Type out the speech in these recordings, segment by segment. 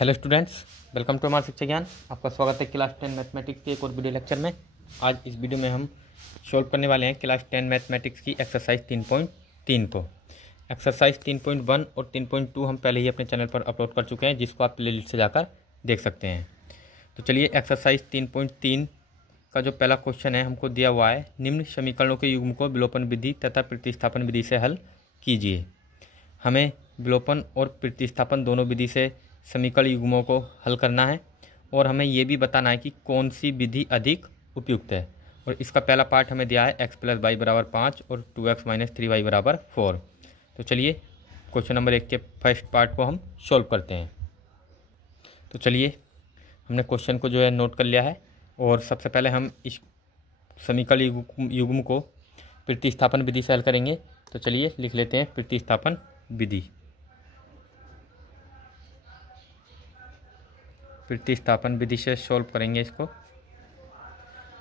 Hello students, welcome to हमारा शिक्षा ज्ञान। आपका स्वागत है क्लास 10 मैथमेटिक्स के एक और वीडियो लेक्चर में। आज इस वीडियो में हम सॉल्व करने वाले हैं क्लास 10 मैथमेटिक्स की एक्सरसाइज 3.3 को। एक्सरसाइज 3.1 और 3.2 हम पहले ही अपने चैनल पर अपलोड कर चुके हैं, जिसको आप प्लेलिस्ट से जाकर देख सकते हैं। तो चलिए, एक्सरसाइज 3.3 का जो पहला क्वेश्चन है हमको दिया हुआ है, निम्न समीकरणों के युग्म को विलोपन विधि तथा प्रतिस्थापन विधि से हल कीजिए। हमें विलोपन और प्रतिस्थापन दोनों विधि से समीकरण युग्मों को हल करना है और हमें ये भी बताना है कि कौन सी विधि अधिक उपयुक्त है। और इसका पहला पार्ट हमें दिया है x + y = 5 और 2x - 3y = 4। तो चलिए, क्वेश्चन नंबर 1 के फर्स्ट पार्ट को हम सॉल्व करते हैं। तो चलिए, हमने क्वेश्चन को जो है नोट कर लिया है और सबसे पहले हम इस समीकरण युग्म को प्रतिस्थापन विधि से हल करेंगे। तो चलिए लिख लेते हैं प्रतिस्थापन विधि। प्रतिस्थापन विधि से सॉल्व करेंगे इसको।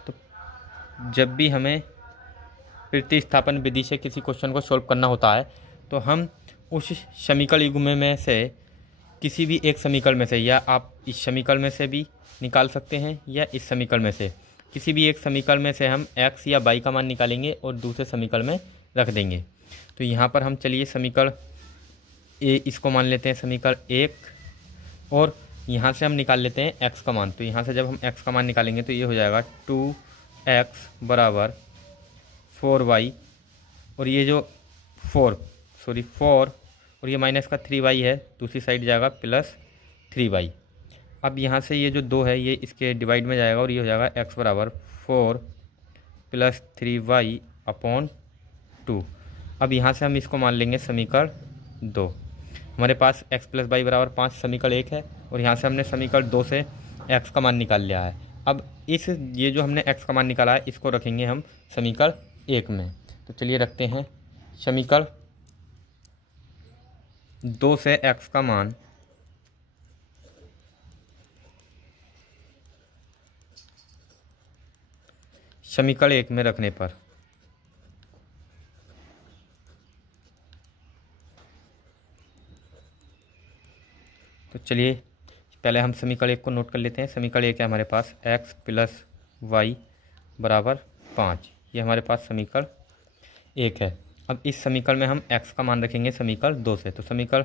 तो जब भी हमें प्रतिस्थापन विधि से किसी क्वेश्चन को सॉल्व करना होता है तो हम उस समीकरण युग्म में से किसी भी एक समीकरण में से, या आप इस समीकरण में से भी निकाल सकते हैं या इस समीकरण में से किसी भी एक समीकरण में से हम x या y का मान निकालेंगे और दूसरे समीकरण में रख देंगे। तो यहाँ पर हम चलिए समीकरण इसको मान लेते हैं समीकरण 1 और यहाँ से हम निकाल लेते हैं x का मान। तो यहाँ से जब हम x का मान निकालेंगे तो ये हो जाएगा 2x = 4y और ये जो 4 और ये माइनस का 3y है, दूसरी साइड जाएगा +3y। अब यहाँ से ये जो 2 है ये इसके डिवाइड में जाएगा और ये हो जाएगा x = 4 + 3y/2। अब यहाँ से हम इसको मान लेंगे समीकरण 2। हमारे पास x + y = 5 समीकरण 1 है और यहाँ से हमने समीकरण 2 से x का मान निकाल लिया है। अब ये जो हमने x का मान निकाला है इसको रखेंगे हम समीकरण 1 में। तो चलिए रखते हैं समीकरण 2 से x का मान समीकरण 1 में रखने पर तो चलिए पहले हम समीकरण 1 को नोट कर लेते हैं। समीकरण 1 है हमारे पास x + y = 5। ये हमारे पास समीकरण 1 है। अब इस समीकरण में हम x का मान रखेंगे समीकरण 2 से। तो समीकरण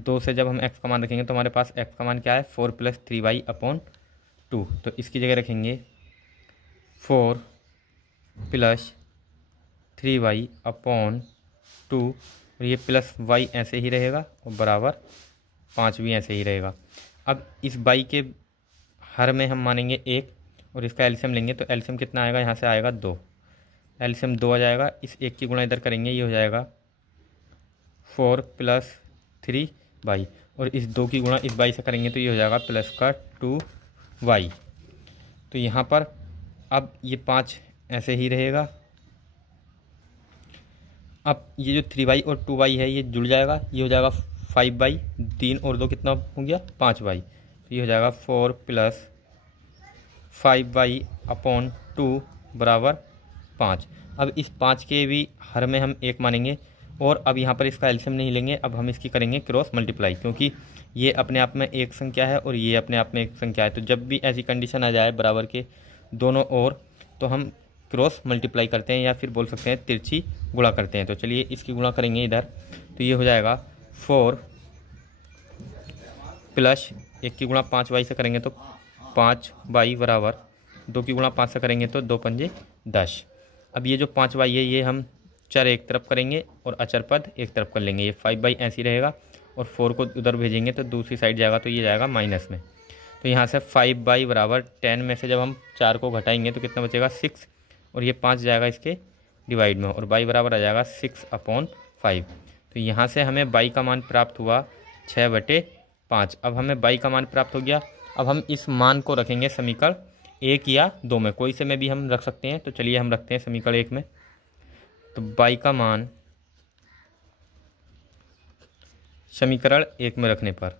2 से जब हम x का मान रखेंगे तो हमारे पास x का मान क्या है, 4 + 3y/2। तो इसकी जगह रखेंगे 4 + 3y/2 और ये +y ऐसे ही रहेगा और बराबर 5 भी ऐसे ही रहेगा। अब इस y के हर में हम मानेंगे 1 और इसका एलसीएम लेंगे तो एलसीएम कितना आएगा, यहाँ से आएगा 2। एलसीएम 2 आ जाएगा। इस 1 की गुणा इधर करेंगे, ये हो जाएगा 4 + 3y और इस 2 की गुणा इस y से करेंगे तो ये हो जाएगा +2y। तो यहाँ पर अब ये 5 ऐसे ही रहेगा। अब ये जो 3y और 2y है ये जुड़ जाएगा, ये हो जाएगा 5y, 3 और 2 कितना हो गया, 5y। तो ये हो जाएगा 4 + 5y/2 = 5। अब इस 5 के भी हर में हम 1 मानेंगे और अब यहाँ पर इसका एलसीएम नहीं लेंगे। अब हम इसकी करेंगे क्रॉस मल्टीप्लाई, क्योंकि ये अपने आप में एक संख्या है और ये अपने आप में एक संख्या है। तो जब भी ऐसी कंडीशन आ जाए बराबर के दोनों ओर तो हम क्रॉस मल्टीप्लाई करते हैं या फिर बोल सकते हैं तिरछी गुणा करते हैं। तो चलिए इसकी गुणा करेंगे इधर, तो ये हो जाएगा 4 + 1 की गुणा 5y से करेंगे तो 5y = 2 की गुणा 5 से करेंगे तो 2 × 5 = 10। अब ये जो 5y है ये हम चर एक तरफ करेंगे और अचर पद एक तरफ कर लेंगे। ये 5y ऐसे ही रहेगा और 4 को उधर भेजेंगे तो दूसरी साइड जाएगा तो ये जाएगा माइनस में। तो यहाँ से 5y = 10 में से जब हम 4 को घटाएंगे तो कितना बचेगा, 6 और ये 5 जाएगा इसके डिवाइड में और y बराबर आ जाएगा 6/5। तो यहाँ से हमें y का मान प्राप्त हुआ 6/5। अब हमें y का मान प्राप्त हो गया। अब हम इस मान को रखेंगे समीकरण 1 या 2 में, कोई से में भी हम रख सकते हैं। तो चलिए हम रखते हैं समीकरण 1 में। तो y का मान समीकरण 1 में रखने पर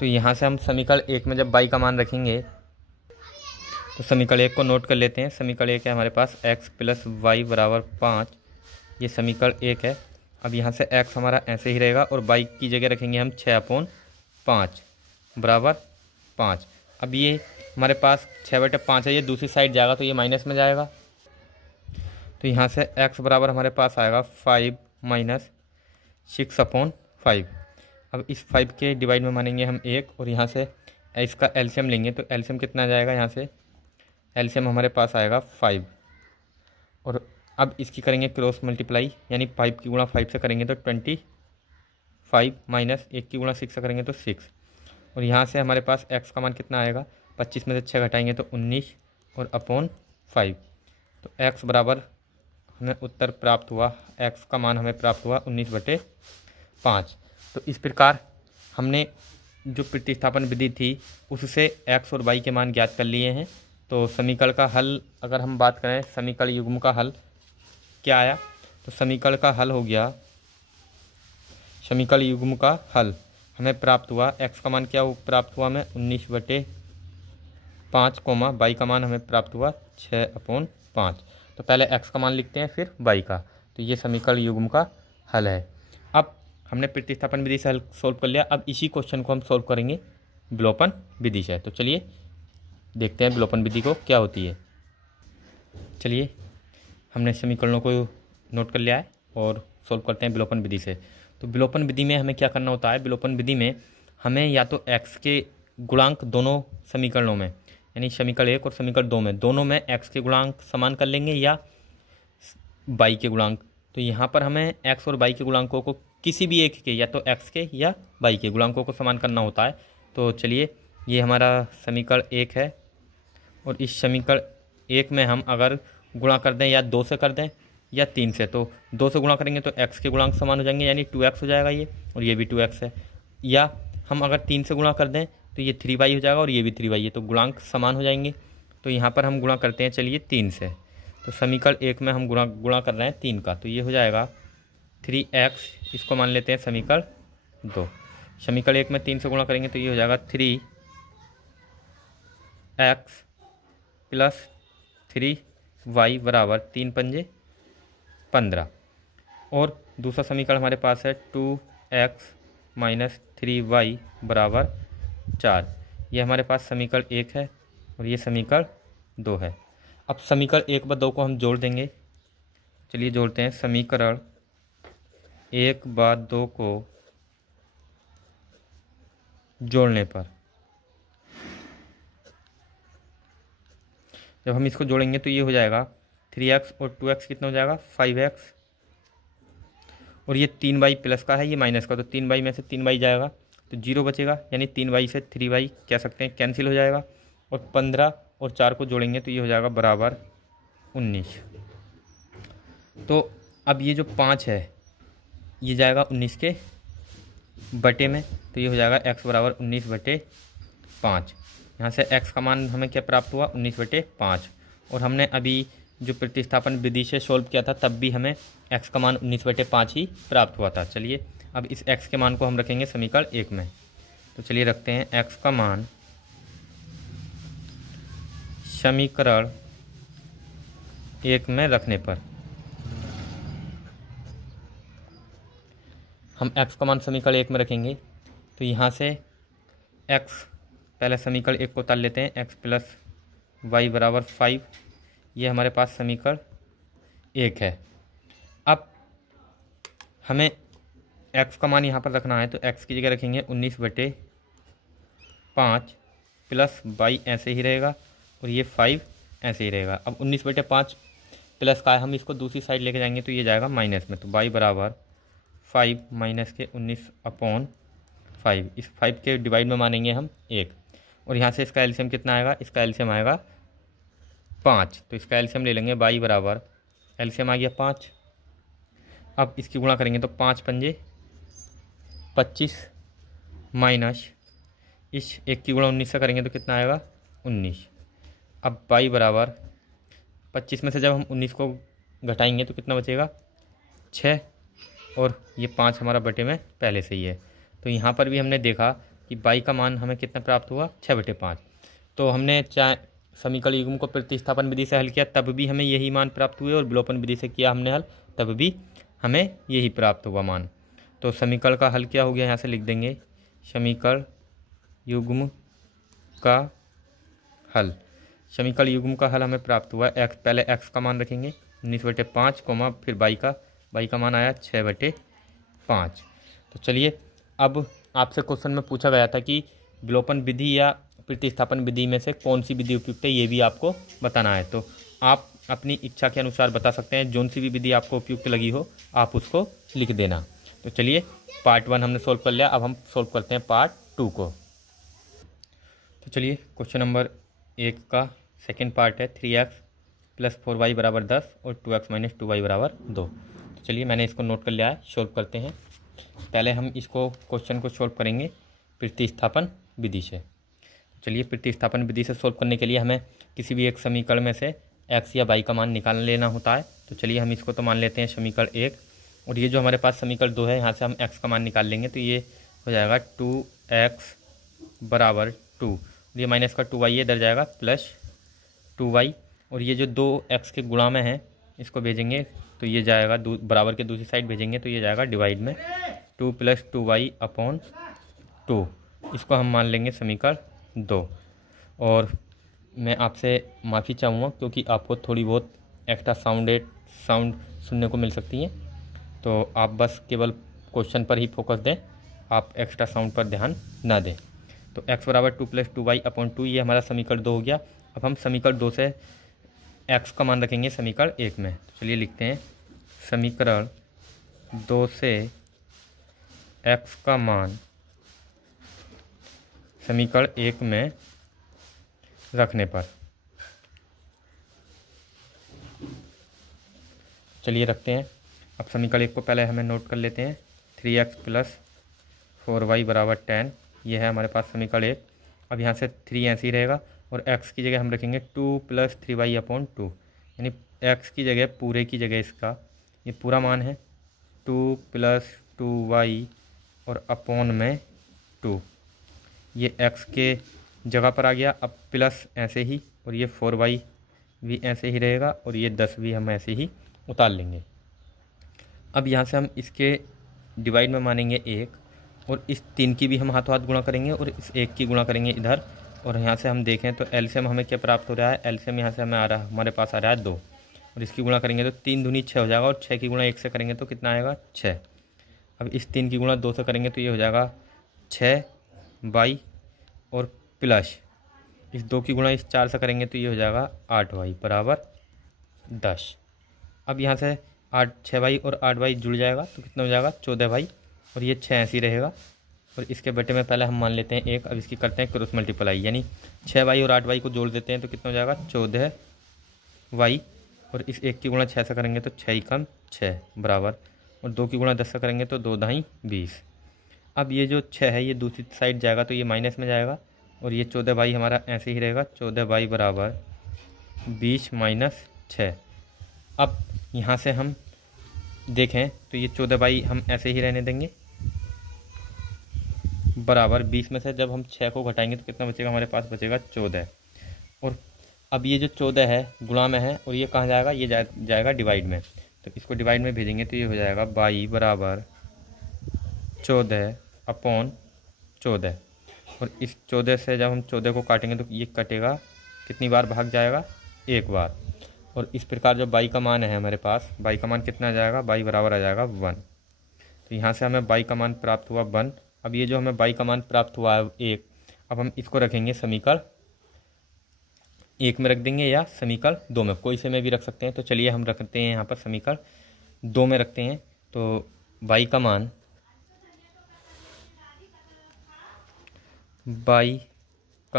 तो यहाँ से हम समीकरण 1 में जब y का मान रखेंगे तो समीकरण 1 को नोट कर लेते हैं। समीकरण 1 है हमारे पास x + y = 5। ये समीकरण 1 है। अब यहाँ से x हमारा ऐसे ही रहेगा और y की जगह रखेंगे हम 6/5 बराबर 5। अब ये हमारे पास 6/5 है, ये दूसरी साइड जाएगा तो ये माइनस में जाएगा, तो यहाँ से x बराबर हमारे पास आएगा 5 - 6/5। अब इस 5 के डिवाइड में मानेंगे हम 1 और यहाँ से इसका एलसीएम लेंगे तो एलसीएम कितना आ जाएगा, यहाँ से एलसीएम हमारे पास आएगा 5। और अब इसकी करेंगे क्रॉस मल्टीप्लाई, यानी 5 की गुणा 5 से करेंगे तो 25 माइनस 1 की गुणा 6 से करेंगे तो 6। और यहाँ से हमारे पास x का मान कितना आएगा, 25 में से 6 घटाएंगे तो 19 और अपॉन 5। तो x बराबर हमें उत्तर प्राप्त हुआ, x का मान हमें प्राप्त हुआ 19/5। तो इस प्रकार हमने जो प्रतिस्थापन विधि थी उससे x और y के मान ज्ञात कर लिए हैं। तो समीकरण का हल अगर हम बात करें, समीकरण युग्म का हल क्या आया, तो समीकरण का हल हो गया, समीकरण युग्म का हल हमें प्राप्त हुआ, x का मान क्या प्राप्त हुआ हमें 19/5, y का मान हमें प्राप्त हुआ 6/5। तो पहले x का मान लिखते हैं फिर y का। तो ये समीकरण युग्म का हल है। अब हमने प्रतिस्थापन विधि से हल सोल्व कर लिया। अब इसी क्वेश्चन को हम सोल्व करेंगे विलोपन विधि से। तो चलिए देखते हैं विलोपन विधि को क्या होती है। चलिए हमने समीकरणों को नोट कर लिया है और सोल्व करते हैं विलोपन विधि से। तो विलोपन विधि में हमें क्या करना होता है, विलोपन विधि में हमें या तो x के गुणांक दोनों समीकरणों में, यानी समीकरण 1 और समीकरण 2 में, दोनों में x के गुणांक समान कर लेंगे या y के गुणांक। तो यहाँ पर हमें x और y के गुणांकों को किसी भी एक के, या तो x के या y के गुणांकों को समान करना होता है। तो चलिए ये हमारा समीकरण 1 है और इस समीकरण 1 में हम अगर गुणा कर दें या 2 से कर दें या 3 से, तो 2 से गुणा करेंगे तो x के गुणांक समान हो जाएंगे, यानी 2x हो जाएगा ये, और ये भी 2x है। या हम अगर 3 से गुणा कर दें तो ये 3y हो जाएगा और ये भी 3y है, तो गुणांक समान हो जाएंगे। तो यहाँ पर हम गुणा करते हैं चलिए 3 से। तो समीकरण 1 में हम गुणा कर रहे हैं 3 का, तो ये हो जाएगा 3x, इसको मान लेते हैं समीकरण 2। समीकरण 1 में 3 से गुणा करेंगे तो ये हो जाएगा 3x + 3y बराबर 3 × 5 = 15। और दूसरा समीकरण हमारे पास है 2x - 3y बराबर 4। ये हमारे पास समीकरण 1 है और ये समीकरण 2 है। अब समीकरण 1 व 2 को हम जोड़ देंगे। चलिए जोड़ते हैं। समीकरण 1 व 2 को जोड़ने पर जब हम इसको जोड़ेंगे तो ये हो जाएगा 3x और 2x कितना हो जाएगा 5x, और ये 3y प्लस का है, ये माइनस का, तो 3y में से 3y जाएगा तो 0 बचेगा, यानी 3y से 3y कह सकते हैं कैंसिल हो जाएगा। और 15 और 4 को जोड़ेंगे तो ये हो जाएगा बराबर 19। तो अब ये जो 5 है ये जाएगा 19 के बटे में, तो ये हो जाएगा x बराबर 19/5। यहाँ से x का मान हमें क्या प्राप्त हुआ 19/5। और हमने अभी जो प्रतिस्थापन विधि से सोल्व किया था तब भी हमें x का मान 19/5 ही प्राप्त हुआ था। चलिए अब इस x के मान को हम रखेंगे समीकरण 1 में। तो चलिए रखते हैं x का मान समीकरण 1 में रखने पर हम x का मान समीकरण 1 में रखेंगे तो यहाँ से x, पहले समीकरण 1 को उतार लेते हैं, x + y बराबर 5, ये हमारे पास समीकरण 1 है। अब हमें x का मान यहाँ पर रखना है तो x की जगह रखेंगे 19/5 प्लस y ऐसे ही रहेगा और ये 5 ऐसे ही रहेगा। अब 19/5 प्लस का है, हम इसको दूसरी साइड लेके जाएंगे तो ये जाएगा माइनस में, तो y बराबर 5 - 19/5। इस 5 के डिवाइड में मानेंगे हम 1, और यहाँ से इसका एलसीएम कितना आएगा, इसका एलसीएम आएगा 5, तो इसका एलसीएम ले लेंगे। y बराबर एलसीएम आ गया 5। अब इसकी गुणा करेंगे तो 5 × 5 = 25 माइनस इस 1 की गुणा 19 से करेंगे तो कितना आएगा 19। अब y बराबर 25 में से जब हम 19 को घटाएंगे तो कितना बचेगा 6, और ये 5 हमारा बटे में पहले से ही है। तो यहाँ पर भी हमने देखा कि y का मान हमें कितना प्राप्त हुआ 6/5। तो हमने चाहे समीकरण युग्म को प्रतिस्थापन विधि से हल किया तब भी हमें यही मान प्राप्त हुए, और विलोपन विधि से किया हमने हल तब भी हमें यही प्राप्त हुआ मान। तो समीकरण का हल क्या हो गया, यहाँ से लिख देंगे समीकरण युग्म का हल। समीकरण युग्म का हल हमें प्राप्त हुआ एक्स, पहले एक्स का मान रखेंगे 19/5 कोमा फिर वाई का मान आया 6/5। तो चलिए अब आपसे क्वेश्चन में पूछा गया था कि विलोपन विधि या प्रतिस्थापन विधि में से कौन सी विधि उपयुक्त है, ये भी आपको बताना है। तो आप अपनी इच्छा के अनुसार बता सकते हैं, जोन सी भी विधि आपको उपयुक्त लगी हो आप उसको लिख देना। तो चलिए पार्ट 1 हमने सोल्व कर लिया, अब हम सोल्व करते हैं पार्ट 2 को। तो चलिए क्वेश्चन नंबर 1 का सेकेंड पार्ट है 3x + 4y = 10 और 2x - 2y = 2। तो चलिए मैंने इसको नोट कर लिया है, सोल्व करते हैं। पहले हम इसको क्वेश्चन को सोल्व करेंगे प्रतिस्थापन विधि से। चलिए प्रतिस्थापन विधि से सोल्व करने के लिए हमें किसी भी एक समीकरण में से x या y का मान निकाल लेना होता है। तो चलिए हम इसको तो मान लेते हैं समीकरण 1, और ये जो हमारे पास समीकरण 2 है यहाँ से हम x का मान निकाल लेंगे। तो ये हो जाएगा 2x = 2, ये माइनस का 2y इधर जाएगा प्लस 2y, और ये जो 2x के गुणा में है इसको भेजेंगे तो ये जाएगा बराबर के दूसरी साइड भेजेंगे तो ये जाएगा डिवाइड में 2 + 2y/2। इसको हम मान लेंगे समीकरण 2। और मैं आपसे माफ़ी चाहूँगा क्योंकि आपको थोड़ी बहुत एक्स्ट्रा साउंड सुनने को मिल सकती है, तो आप बस केवल क्वेश्चन पर ही फोकस दें, आप एक्स्ट्रा साउंड पर ध्यान ना दें। तो x = 2 + 2y/2 ये हमारा समीकरण 2 हो गया। अब हम समीकरण 2 से x का मान रखेंगे समीकरण 1 में। तो चलिए लिखते हैं समीकरण 2 से x का मान समीकरण 1 में रखने पर, चलिए रखते हैं। अब समीकरण 1 को पहले हमें नोट कर लेते हैं 3x + 4y = 10, ये है हमारे पास समीकरण 1। अब यहाँ से 3 ऐसे ही रहेगा और x की जगह हम रखेंगे 2 + 3y/2, यानी x की जगह पूरे की जगह इसका ये पूरा मान है 2 + 2y और अपॉन में 2, ये x के जगह पर आ गया। अब प्लस ऐसे ही, और ये 4y भी ऐसे ही रहेगा और ये 10 भी हम ऐसे ही उतार लेंगे। अब यहाँ से हम इसके डिवाइड में मानेंगे 1, और इस 3 की भी हम हाथों हाथ गुणा करेंगे और इस 1 की गुणा करेंगे इधर। और यहाँ से हम देखें तो एलसीएम हमें क्या प्राप्त हो रहा है, एलसीएम यहाँ से हमें हमारे पास आ रहा है 2, और इसकी गुणा करेंगे तो 3 दूनी 6 हो जाएगा, और 6 की गुणा 1 से करेंगे तो कितना आएगा 6। अब इस 3 की गुणा 2 से करेंगे तो ये हो जाएगा 6y, और प्लस इस 2 की गुणा इस 4 से करेंगे तो ये हो जाएगा 8y = 10। अब यहाँ से 6y और 8y जुड़ जाएगा तो कितना हो जाएगा 14y, और ये 6 ऐसी रहेगा, और इसके बटे में पहले हम मान लेते हैं 1। अब इसकी करते हैं क्रॉस मल्टीप्लाई, यानी 6y और 8y को जोड़ देते हैं तो कितना हो जाएगा 14y, और इस 1 की गुणा 6 से करेंगे तो 6 × 6 बराबर, और 2 की गुणा 10 से करेंगे तो 2 × 20। अब ये जो 6 है ये दूसरी साइड जाएगा तो ये माइनस में जाएगा, और ये 14y हमारा ऐसे ही रहेगा 14y = 20 - 6। अब यहाँ से हम देखें तो ये 14y हम ऐसे ही रहने देंगे बराबर 20 में से जब हम 6 को घटाएंगे तो कितना बचेगा, हमारे पास बचेगा 14। और अब ये जो 14 है गुणा में है, और ये कहाँ जाएगा, ये जाएगा डिवाइड में। तो इसको डिवाइड में भेजेंगे तो ये हो जाएगा y = 14/14, और इस 14 से जब हम 14 को काटेंगे तो ये कटेगा, कितनी बार भाग जाएगा, 1 बार। और इस प्रकार जो y का मान है हमारे पास, y का मान कितना आ जाएगा, y बराबर आ जाएगा 1। तो यहाँ से हमें y का मान प्राप्त हुआ 1। अब ये जो हमें y का मान प्राप्त हुआ है 1, अब हम इसको रखेंगे समीकरण 1 में रख देंगे या समीकरण 2 में, कोई से में भी रख सकते हैं। तो चलिए हम रखते हैं यहाँ पर समीकरण 2 में रखते हैं। तो y का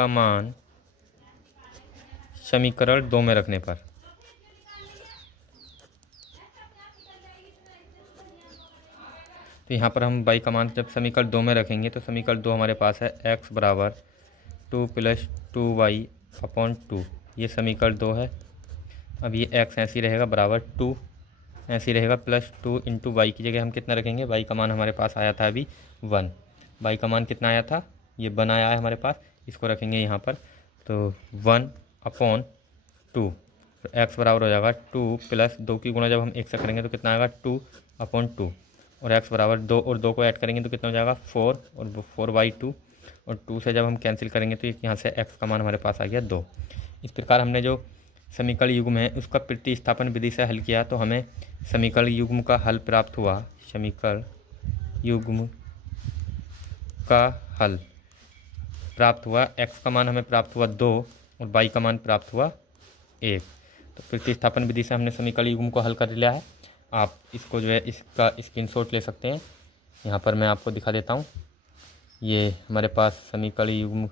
मान समीकरण 2 में रखने पर तो यहाँ पर हम y का मान जब समीकरण 2 में रखेंगे तो समीकरण 2 हमारे पास है x = 2 + 2y/2, ये समीकरण 2 है। अब ये x ऐसी रहेगा बराबर 2 ऐसी रहेगा प्लस 2 × y की जगह हम कितना रखेंगे, y का मान हमारे पास आया था अभी 1, y का मान कितना आया था, ये 1 आया है हमारे पास, इसको रखेंगे यहाँ पर। तो 1/2, तो x बराबर हो जाएगा 2 + 2 की गुणा जब हम 1 से करेंगे तो कितना आएगा 2, अपॉन 2 और x बराबर 2 और 2 को ऐड करेंगे तो कितना हो जाएगा 4 और 4/2 और 2 से जब हम कैंसिल करेंगे तो यहाँ से x का मान हमारे पास आ गया 2। इस प्रकार हमने जो समीकरण युग्म है उसका प्रतिस्थापन विधि से हल किया तो हमें समीकरण युग्म का हल प्राप्त हुआ। समीकरण युग्म का हल प्राप्त हुआ, x का मान हमें प्राप्त हुआ 2 और y का मान प्राप्त हुआ 1। तो प्रतिस्थापन विधि से हमने समीकरण युग्म को हल कर लिया है। आप इसको जो है इसका स्क्रीनशॉट ले सकते हैं। यहाँ पर मैं आपको दिखा देता हूँ। ये हमारे पास समीकरण युग्म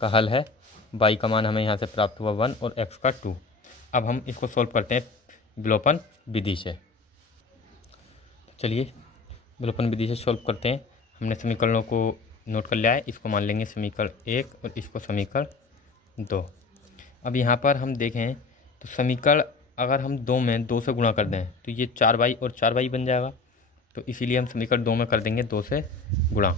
का हल है। y का मान हमें यहाँ से प्राप्त हुआ 1 और x का 2। अब हम इसको सॉल्व करते हैं विलोपन विधि से। चलिए विलोपन विधि से सॉल्व करते हैं। हमने समीकरणों को नोट कर लिया है। इसको मान लेंगे समीकरण 1 और इसको समीकरण 2। अब यहाँ पर हम देखें तो समीकरण अगर हम 2 में 2 से गुणा कर दें तो ये 4y और 4y बन जाएगा। तो इसीलिए हम समीकरण 2 में कर देंगे 2 से गुणा,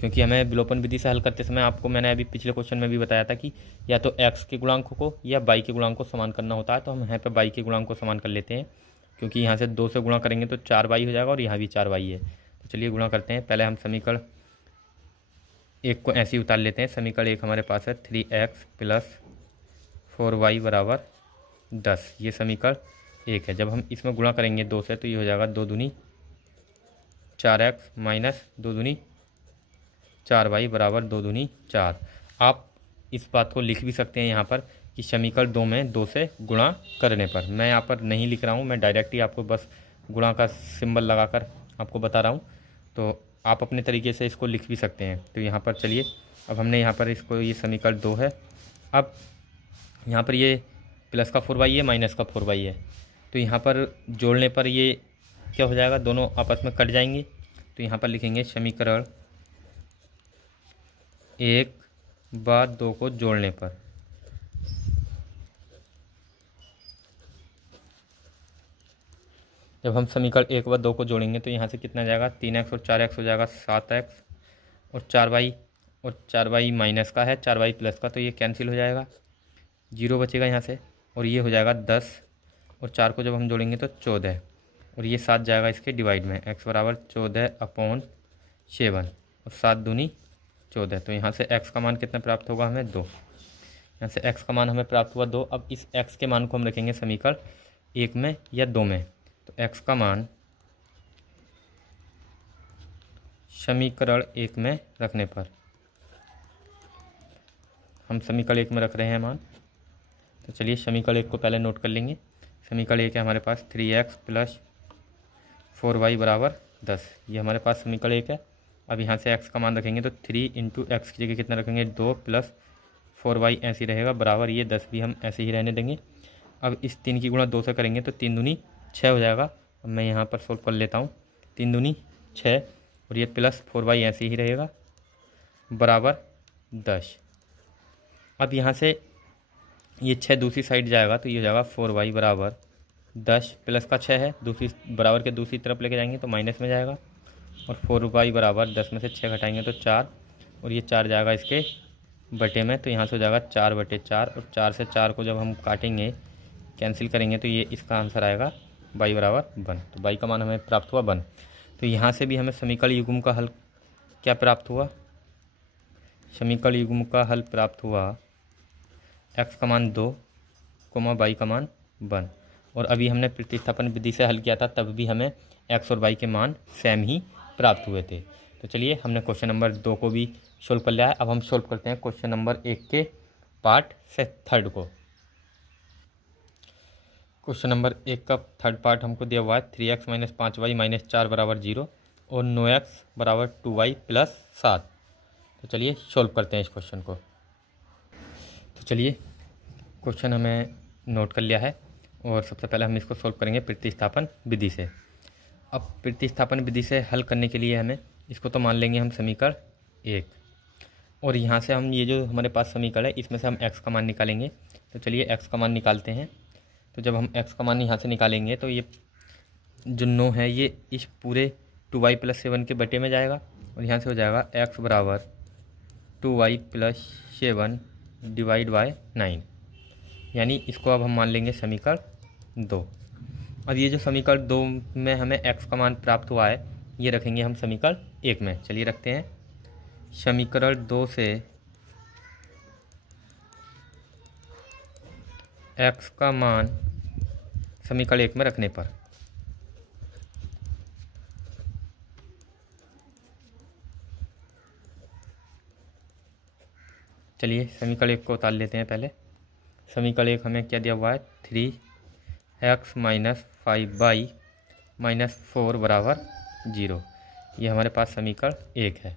क्योंकि हमें विलोपन विधि से हल करते समय आपको मैंने अभी पिछले क्वेश्चन में भी बताया था कि या तो x के गुणांक को या y के गुणांक को समान करना होता है। तो हम यहाँ पर y के गुणांक को समान कर लेते हैं, क्योंकि यहाँ से 2 से गुणा करेंगे तो 4y हो जाएगा और यहाँ भी 4y है। तो चलिए गुणा करते हैं। पहले हम समीकरण 1 को ऐसे ही उतार लेते हैं। समीकरण 1 हमारे पास है 3x + 4y = 10। ये समीकरण 1 है। जब हम इसमें गुणा करेंगे 2 से तो ये हो जाएगा 2 दूनी 4x माइनस 2 दूनी 4y = 2 दूनी 4। आप इस बात को लिख भी सकते हैं यहाँ पर कि समीकरण 2 में 2 से गुणा करने पर। मैं यहाँ पर नहीं लिख रहा हूँ, मैं डायरेक्ट ही आपको बस गुणा का सिंबल लगाकर आपको बता रहा हूँ। तो आप अपने तरीके से इसको लिख भी सकते हैं। तो यहाँ पर चलिए, अब हमने यहाँ पर इसको, ये समीकरण 2 है। अब यहाँ पर ये प्लस का 4y है, माइनस का 4y है। तो यहाँ पर जोड़ने पर ये क्या हो जाएगा, दोनों आपस में कट जाएंगे। तो यहाँ पर लिखेंगे समीकरण 1 व 2 को जोड़ने पर जब हम समीकरण 1 व 2 को जोड़ेंगे तो यहाँ से कितना जाएगा, 3x और 4x हो जाएगा 7x और 4y माइनस का है, 4y प्लस का, तो ये कैंसिल हो जाएगा, 0 बचेगा यहाँ से। और ये हो जाएगा 10 और 4 को जब हम जोड़ेंगे तो 14 और ये 7 जाएगा इसके डिवाइड में। x = 14/7 और 7 दूनी 14। तो यहाँ से x का मान कितना प्राप्त होगा हमें, 2। यहाँ से x का मान हमें प्राप्त हुआ 2। अब इस x के मान को हम रखेंगे समीकरण 1 में या 2 में। तो x का मान समीकरण 1 में रखने पर, हम समीकरण 1 में रख रहे हैं मान। तो चलिए समीकरण 1 को पहले नोट कर लेंगे। समीकरण 1 है हमारे पास 3x + 4y = 10। ये हमारे पास समीकरण 1 है। अब यहाँ से x का मान रखेंगे तो 3 × x की जगह कितना रखेंगे, 2 + 4y ऐसे ही रहेगा बराबर, ये 10 भी हम ऐसे ही रहने देंगे। अब इस 3 की गुणा 2 से करेंगे तो 3 दूनी 6 हो जाएगा। अब मैं यहाँ पर सोल्व कर लेता हूँ। 3 दूनी 6 और ये प्लस 4y ऐसे ही रहेगा बराबर 10। अब यहाँ से ये 6 दूसरी साइड जाएगा तो ये हो जाएगा 4y = 10 प्लस का 6 है, दूसरी बराबर के दूसरी तरफ लेके जाएंगे तो माइनस में जाएगा और 4y = 10 में से 6 घटाएंगे तो 4 और ये 4 जाएगा इसके बटे में। तो यहाँ से हो जाएगा 4/4 और 4 से 4 को जब हम काटेंगे कैंसिल करेंगे तो ये इसका आंसर आएगा y = 1। तो y का मान हमें प्राप्त हुआ 1। तो यहाँ से भी हमें समीकरण युग्म का हल क्या प्राप्त हुआ, समीकरण युग्म का हल प्राप्त हुआ x का मान 2, y का मान 1। और अभी हमने प्रतिस्थापन विधि से हल किया था, तब भी हमें x और y के मान सेम ही प्राप्त हुए थे। तो चलिए हमने क्वेश्चन नंबर 2 को भी सोल्व कर लिया है। अब हम सोल्व करते हैं क्वेश्चन नंबर 1 के पार्ट से थर्ड को। क्वेश्चन नंबर 1 का थर्ड पार्ट हमको दिया हुआ है 3x - 5y - 4 = 0 और 9x = 2y + 7। तो चलिए सोल्व करते हैं इस क्वेश्चन को। तो चलिए क्वेश्चन हमें नोट कर लिया है और सबसे पहले हम इसको सोल्व करेंगे प्रतिस्थापन विधि से। अब प्रतिस्थापन विधि से हल करने के लिए हमें इसको तो मान लेंगे हम समीकरण 1 और यहाँ से हम ये जो हमारे पास समीकरण है इसमें से हम x का मान निकालेंगे। तो चलिए x का मान निकालते हैं। तो जब हम x का मान यहाँ से निकालेंगे तो ये जो 9 है ये इस पूरे 2y + 7 के बटे में जाएगा और यहाँ से हो जाएगा x = 2y + 7 / 9, यानी इसको अब हम मान लेंगे समीकरण 2। अब ये जो समीकरण 2 में हमें x का मान प्राप्त हुआ है ये रखेंगे हम समीकरण 1 में। चलिए रखते हैं समीकरण 2 से x का मान समीकरण 1 में रखने पर चलिए समीकरण 1 को उतार लेते हैं। पहले समीकरण 1 हमें क्या दिया हुआ है 3x माइनस 5y माइनस 4 बराबर 0। ये हमारे पास समीकरण 1 है।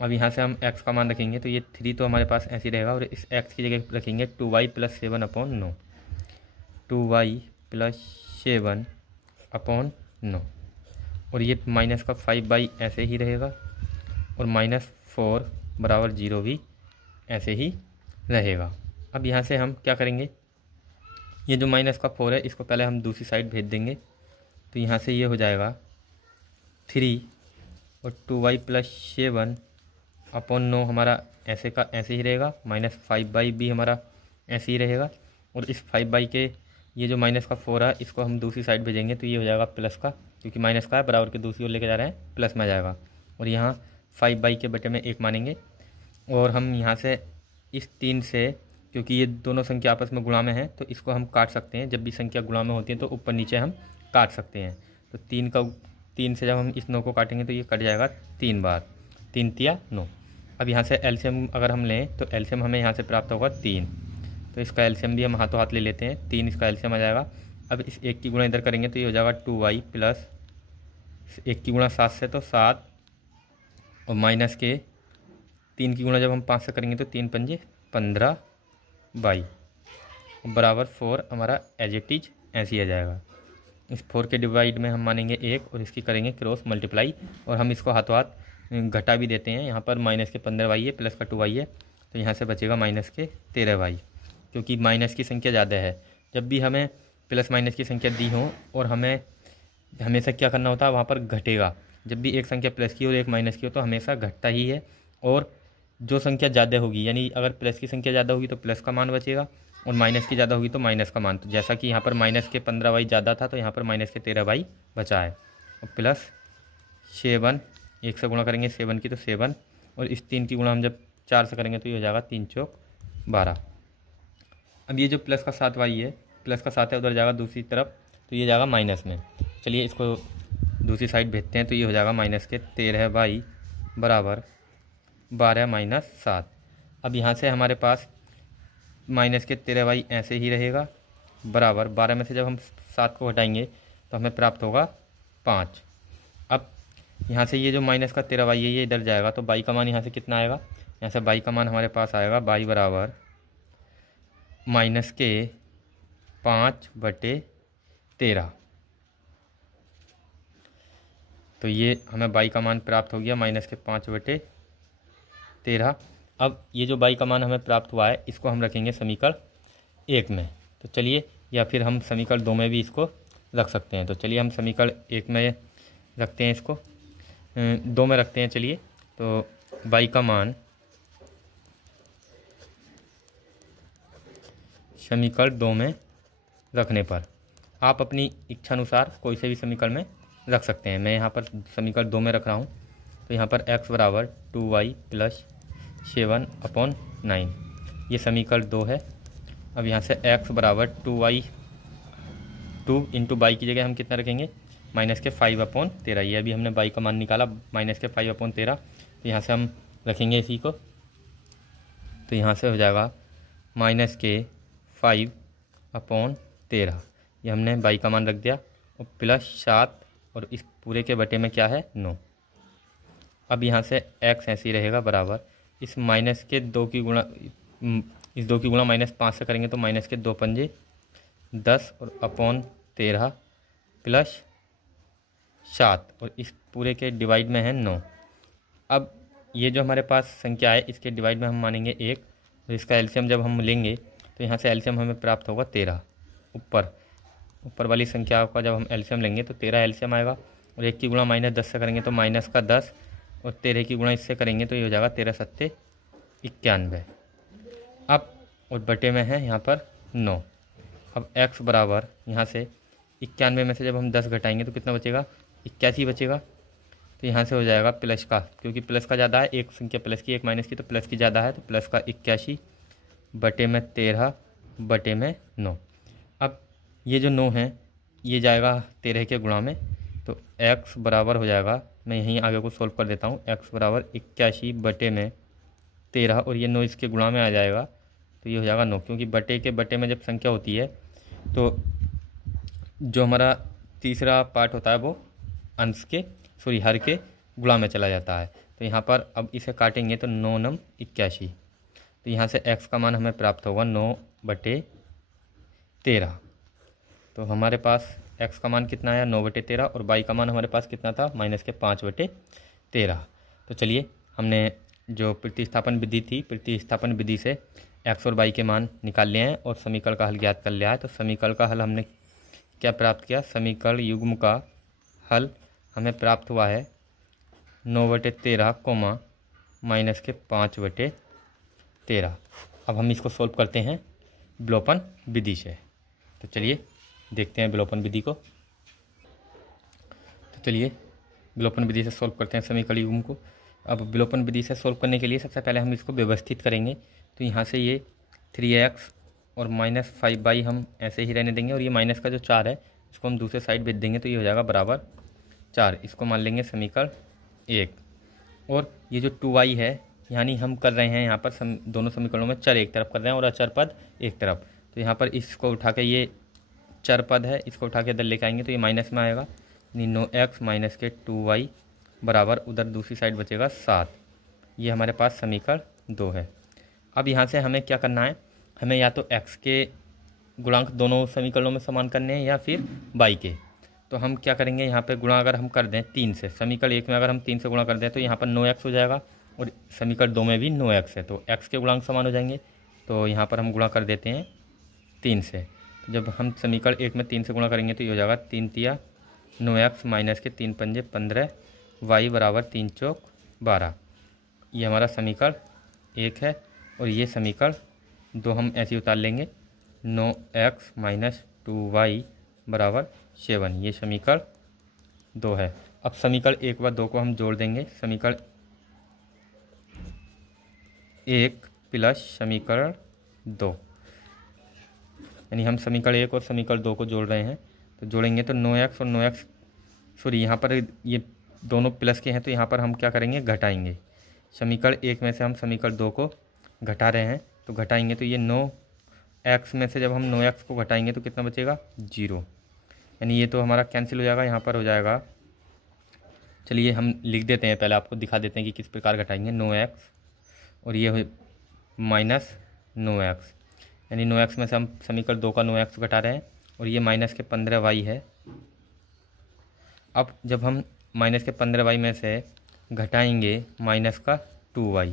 अब यहाँ से हम x का मान रखेंगे तो ये 3 तो हमारे पास ऐसे ही रहेगा और इस x की जगह रखेंगे 2y plus 7 upon 9, 2y plus 7 upon 9 और ये माइनस का 5y ऐसे ही रहेगा और माइनस 4 बराबर 0 भी ऐसे ही रहेगा। अब यहाँ से हम क्या करेंगे, ये जो माइनस का 4 है इसको पहले हम दूसरी साइड भेज देंगे तो यहाँ से ये हो जाएगा 3 और 2y प्लस 7 अपॉन 9 हमारा ऐसे का ऐसे ही रहेगा, माइनस 5y भी हमारा ऐसे ही रहेगा और इस 5y के ये जो माइनस का 4 है इसको हम दूसरी साइड भेजेंगे तो ये हो जाएगा प्लस का, क्योंकि माइनस का है बराबर के दूसरी ओर लेके जा रहे हैं प्लस में आ जाएगा और यहाँ 5y के बटे में 1 मानेंगे और हम यहाँ से इस 3 से, क्योंकि ये दोनों संख्या आपस में गुणा में है तो इसको हम काट सकते हैं। जब भी संख्या गुणा में होती है तो ऊपर नीचे हम काट सकते हैं। तो 3 से जब हम इस 9 को काटेंगे तो ये कट जाएगा 3 बार, 3 तिया 9। अब यहाँ से एलसीएम अगर हम लें तो एलसीएम हमें यहाँ से प्राप्त होगा 3, तो इसका एलसीएम भी हम हाथों हाथ ले लेते हैं, 3 इसका एलसीएम आ जाएगा। अब इस 1 की गुणा इधर करेंगे तो ये हो जाएगा 2y प्लस 1 की गुणा 7 से तो 7 और माइनस के 3 की गुणा जब हम 5 से करेंगे तो 3 पंजे 15 y बराबर 4 हमारा एज इट इज ऐसे ही आ जाएगा। इस 4 के डिवाइड में हम मानेंगे 1 और इसकी करेंगे क्रॉस मल्टीप्लाई और हम इसको हाथों हाथ घटा भी देते हैं। यहाँ पर माइनस के 15y है प्लस का 2y है तो यहाँ से बचेगा माइनस के 13y, क्योंकि माइनस की संख्या ज़्यादा है। जब भी हमें प्लस माइनस की संख्या दी हो और हमें हमेशा क्या करना होता है वहाँ पर घटेगा। जब भी एक संख्या प्लस की हो और एक माइनस की हो तो हमेशा घटता ही है और जो संख्या ज़्यादा होगी, यानी अगर प्लस की संख्या ज़्यादा होगी तो प्लस का मान बचेगा और माइनस की ज़्यादा होगी तो माइनस का मान। तो जैसा कि यहाँ पर माइनस के 15y ज़्यादा था तो यहाँ पर माइनस के 13y बचा है और प्लस 7 1 से गुणा करेंगे 7 की तो 7 और इस 3 की गुणा हम जब 4 से करेंगे तो ये हो जाएगा 3 चौक 12। अब ये जो प्लस का 7y है, प्लस का 7 है उधर जाएगा दूसरी तरफ तो ये जाएगा माइनस में। चलिए इसको दूसरी साइड भेजते हैं तो ये हो जाएगा माइनस के 13y बराबर 12 माइनस 7। अब यहाँ से हमारे पास माइनस के 13y ऐसे ही रहेगा बराबर 12 में से जब हम 7 को हटाएंगे तो हमें प्राप्त होगा 5। अब यहाँ से ये जो माइनस का 13y है ये इधर जाएगा तो y का मान यहाँ से कितना आएगा, यहाँ से y का मान हमारे पास आएगा y बराबर माइनस के 5/13। तो ये हमें y का मान प्राप्त हो गया माइनस के 5/13। अब ये जो y का मान हमें प्राप्त हुआ है इसको हम रखेंगे समीकरण 1 में। तो चलिए, या फिर हम समीकरण 2 में भी इसको रख सकते हैं। तो चलिए हम समीकरण 1 में रखते हैं, इसको 2 में रखते हैं। चलिए तो y का मान समीकरण 2 में रखने पर आप अपनी इच्छा अनुसार कोई से भी समीकरण में रख सकते हैं। मैं यहाँ पर समीकरण 2 में रख रहा हूँ तो यहाँ पर x बराबर 2y प्लस 7 अपॉन 9 ये समीकरण 2 है। अब यहाँ से x बराबर 2 इंटू y की जगह हम कितना रखेंगे माइनस के 5/13। ये अभी हमने y का मान निकाला माइनस के 5/13, तो यहाँ से हम रखेंगे इसी को तो यहाँ से हो जाएगा माइनस के 5/13। ये हमने y का मान रख दिया और प्लस 7 और इस पूरे के बटे में क्या है 9। अब यहाँ से x ऐसे ही रहेगा बराबर इस माइनस के 2 की गुणा, इस 2 की गुणा माइनस 5 से करेंगे तो माइनस के 2 पंजे 10 और अपॉन 13 प्लस 7 और इस पूरे के डिवाइड में है 9। अब ये जो हमारे पास संख्या है इसके डिवाइड में हम मानेंगे 1 और इसका एलसीएम जब हम लेंगे तो यहाँ से एलसीएम हमें प्राप्त होगा 13। ऊपर वाली संख्या का जब हम एलसीएम लेंगे तो 13 एलसीएम आएगा और 1 की गुणा माइनस 10 से करेंगे तो माइनस का 10 और 13 की गुणा इससे करेंगे तो ये हो जाएगा 13 सत्ते 91। अब और बटे में है यहाँ पर 9। अब x बराबर यहाँ से 91 में से जब हम 10 घटाएंगे तो कितना बचेगा, 81 बचेगा। तो यहाँ से हो जाएगा प्लस का, क्योंकि प्लस का ज़्यादा है, एक संख्या प्लस की एक माइनस की, तो प्लस की ज़्यादा है, तो प्लस का 81 बटे में 13 बटे में 9। अब ये जो 9 है ये जाएगा 13 के गुणा में, तो x बराबर हो जाएगा, मैं यहीं आगे को सोल्व कर देता हूँ, x बराबर 81 बटे में 13 और ये 9 इसके गुणा में आ जाएगा, तो ये हो जाएगा 9, क्योंकि बटे के बटे में जब संख्या होती है तो जो हमारा तीसरा पार्ट होता है वो अंश के हर के गुणा में चला जाता है। तो यहाँ पर अब इसे काटेंगे तो 9 9 81, तो यहाँ से x का मान हमें प्राप्त होगा 9 बटे 13। तो हमारे पास x का मान कितना आया, 9 बटे 13, और y का मान हमारे पास कितना था, माइनस के 5 बटे 13। तो चलिए हमने जो प्रतिस्थापन विधि थी, प्रतिस्थापन विधि से x और y के मान निकाल लिए हैं और समीकरण का हल ज्ञात कर लिया है। तो समीकरण का हल हमने क्या प्राप्त किया, समीकरण युग्म का हल हमें प्राप्त हुआ है 9 बटे 13 कोमा माइनस के 5 बटे 13। अब हम इसको सोल्व करते हैं विलोपन विधि से। तो चलिए देखते हैं विलोपन विधि को। तो चलिए विलोपन विधि से सोल्व करते हैं समीकरण युग्म को। अब विलोपन विधि से सोल्व करने के लिए सबसे पहले हम इसको व्यवस्थित करेंगे। तो यहाँ से ये 3x और माइनस 5y हम ऐसे ही रहने देंगे, और ये माइनस का जो 4 है इसको हम दूसरे साइड भेज देंगे, तो ये हो जाएगा बराबर 4। इसको मान लेंगे समीकरण 1। और ये जो 2y है, यानी हम कर रहे हैं यहाँ पर दोनों समीकरणों में चर एक तरफ कर रहे हैं और अचर पद एक तरफ। तो यहाँ पर इसको उठा के, ये चर पद है, इसको उठा के इधर लेके आएंगे तो ये माइनस में आएगा, यानी 9x माइनस के 2y बराबर उधर दूसरी साइड बचेगा 7। ये हमारे पास समीकरण 2 है। अब यहाँ से हमें क्या करना है, हमें या तो x के गुणांक दोनों समीकरणों में समान करने हैं या फिर y के। तो हम क्या करेंगे, यहाँ पे गुणा अगर हम कर दें 3 से, समीकरण 1 में अगर हम 3 से गुणा कर दें तो यहाँ पर 9x हो जाएगा, और समीकरण 2 में भी 9x है, तो x के गुणांक समान हो जाएंगे। तो यहाँ पर हम गुणा कर देते हैं 3 से। तो जब हम समीकरण 1 में 3 से गुणा करेंगे तो ये हो जाएगा 3 तिया 9x माइनस के 3 पंजे 15 y बराबर 3 चौक 12। ये हमारा समीकरण 1 है, और ये समीकरण 2 हम ऐसे ही उतार लेंगे, 9x माइनस 2y बराबर 7। ये समीकरण 2 है। अब समीकरण 1 व 2 को हम जोड़ देंगे, समीकरण 1 प्लस समीकरण 2, यानी हम समीकरण 1 और समीकरण 2 को जोड़ रहे हैं। तो जोड़ेंगे तो 9x और 9x, सॉरी यहाँ पर ये दोनों प्लस के हैं, तो यहाँ पर हम क्या करेंगे, घटाएंगे। समीकरण 1 में से हम समीकरण 2 को घटा रहे हैं, तो घटाएंगे तो ये 9x में से जब हम 9x को घटाएंगे तो कितना बचेगा, 0, यानी ये तो हमारा कैंसिल हो जाएगा। यहाँ पर हो जाएगा, चलिए हम लिख देते हैं, पहले आपको दिखा देते हैं कि किस प्रकार घटाएंगे। 9x और ये माइनस 9x, यानी 9x में से हम समीकरण 2 का 9x घटा रहे हैं, और ये माइनस के 15y है। अब जब हम माइनस के 15y में से घटाएंगे माइनस का 2y,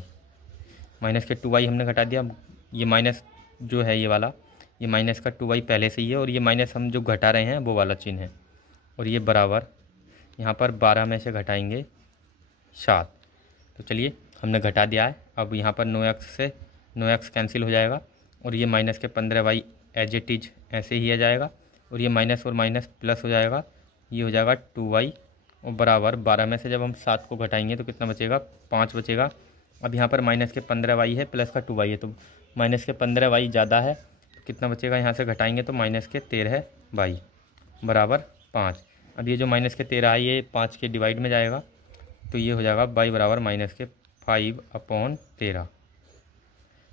माइनस के 2y हमने घटा दिया। ये माइनस जो है ये वाला, ये माइनस का 2y पहले से ही है, और ये माइनस हम जो घटा रहे हैं वो वाला चिन्ह है, और ये बराबर यहाँ पर 12 में से घटाएंगे 7। तो चलिए हमने घटा दिया है। अब यहाँ पर 9x से 9x कैंसिल हो जाएगा, और ये माइनस के 15y एज इट इज ऐसे ही आ जाएगा, और ये माइनस और माइनस प्लस हो जाएगा, ये हो जाएगा 2y, और बराबर 12 में से जब हम 7 को घटाएंगे तो कितना बचेगा, 5 बचेगा। अब यहाँ पर माइनस के 15y है, प्लस का 2y है, तो माइनस के 15y ज़्यादा है, तो कितना बचेगा, यहाँ से घटाएंगे तो माइनस के 13y बराबर 5। अब ये जो माइनस के 13 है ये 5 के डिवाइड में जाएगा, तो ये हो जाएगा y बराबर माइनस के 5/13।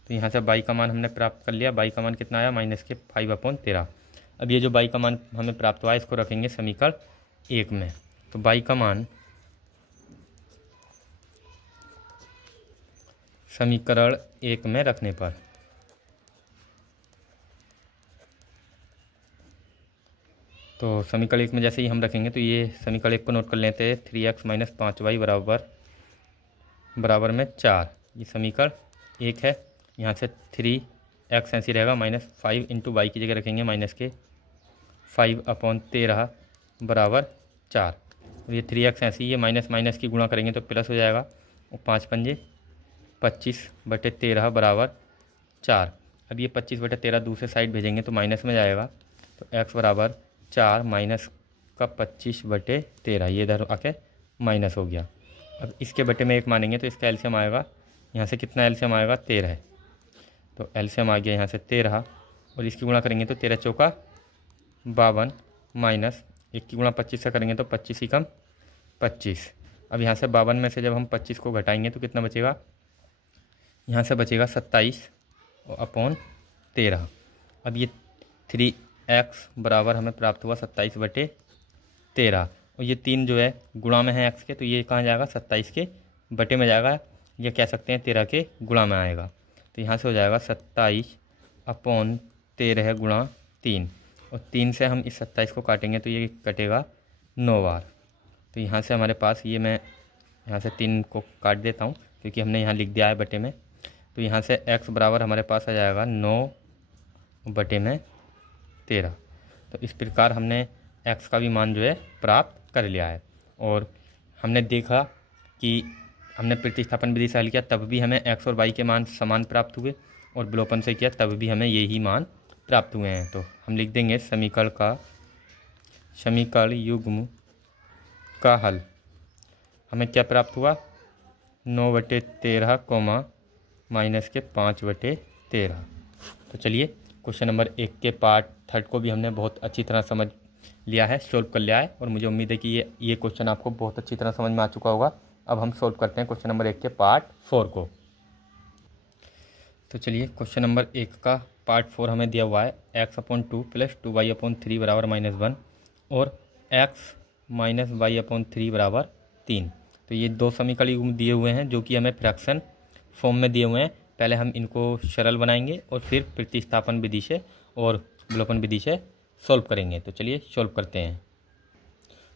तो यहाँ से y का मान हमने प्राप्त कर लिया। y का मान कितना आया, माइनस के 5/13। अब ये जो y का मान हमें प्राप्त हुआ है इसको रखेंगे समीकरण 1 में। तो y का मान समीकरण 1 में रखने पर तो समीकरण 1 में जैसे ही हम रखेंगे तो ये समीकरण 1 को नोट कर लेते हैं, 3x माइनस 5y बराबर में 4। ये समीकरण 1 है। यहाँ से 3x ऐसे रहेगा, माइनस 5 इंटू y की जगह रखेंगे माइनस के 5/13 बराबर 4। और ये 3x ऐसे ही है, माइनस माइनस की गुणा करेंगे तो प्लस हो जाएगा, और 5 पंजे 25/13 बराबर 4। अब ये 25/13 दूसरे साइड भेजेंगे तो माइनस में जाएगा, तो x बराबर 4 माइनस का 25/13, ये इधर आके माइनस हो गया। अब इसके बटे में 1 मानेंगे तो इसका एलसीएम आएगा, यहाँ से कितना एलसीएम आएगा 13 है, तो एलसीएम आ गया यहाँ से 13, और इसकी गुणा करेंगे तो 13 चौका 52 माइनस 1 की गुणा 25 से करेंगे तो 25 ही कम 25। अब यहाँ से 52 में से जब हम 25 को घटाएंगे तो कितना बचेगा, यहाँ से बचेगा 27 अपॉन 13। अब ये 3x बराबर हमें प्राप्त हुआ 27/13, और ये 3 जो है गुणा में है x के, तो ये कहाँ जाएगा 27 के बटे में जाएगा, या कह सकते हैं 13 के गुणा में आएगा। तो यहाँ से हो जाएगा 27/13 गुणा 3, और 3 से हम इस 27 को काटेंगे तो ये कटेगा 9 बार। तो यहाँ से हमारे पास ये, मैं यहाँ से 3 को काट देता हूँ क्योंकि हमने यहाँ लिख दिया है बटे में। तो यहाँ से x बराबर हमारे पास आ जाएगा 9/13। तो इस प्रकार हमने x का भी मान जो है प्राप्त कर लिया है, और हमने देखा कि हमने प्रतिस्थापन विधि से हल किया तब भी हमें x और y के मान समान प्राप्त हुए, और विलोपन से किया तब भी हमें यही मान प्राप्त हुए हैं। तो हम लिख देंगे समीकरण युग्म का हल। हमें क्या प्राप्त हुआ, 9/13 कोमा माइनस के 5/13। तो चलिए क्वेश्चन नंबर 1 के पार्ट 3 को भी हमने बहुत अच्छी तरह समझ लिया है, सोल्व कर लिया है, और मुझे उम्मीद है कि ये क्वेश्चन आपको बहुत अच्छी तरह समझ में आ चुका होगा। अब हम सोल्व करते हैं क्वेश्चन नंबर 1 के पार्ट 4 को। तो चलिए क्वेश्चन नंबर 1 का पार्ट 4 हमें दिया हुआ है x/2 + 2y/3 बराबर -1 और x - y/3 बराबर 3। तो ये दो समीकरण दिए हुए हैं जो कि हमें फ्रैक्शन फॉर्म में दिए हुए हैं। पहले हम इनको सरल बनाएंगे और फिर प्रतिस्थापन विधि से और विलोपन विधि से सॉल्व करेंगे। तो चलिए सॉल्व करते हैं।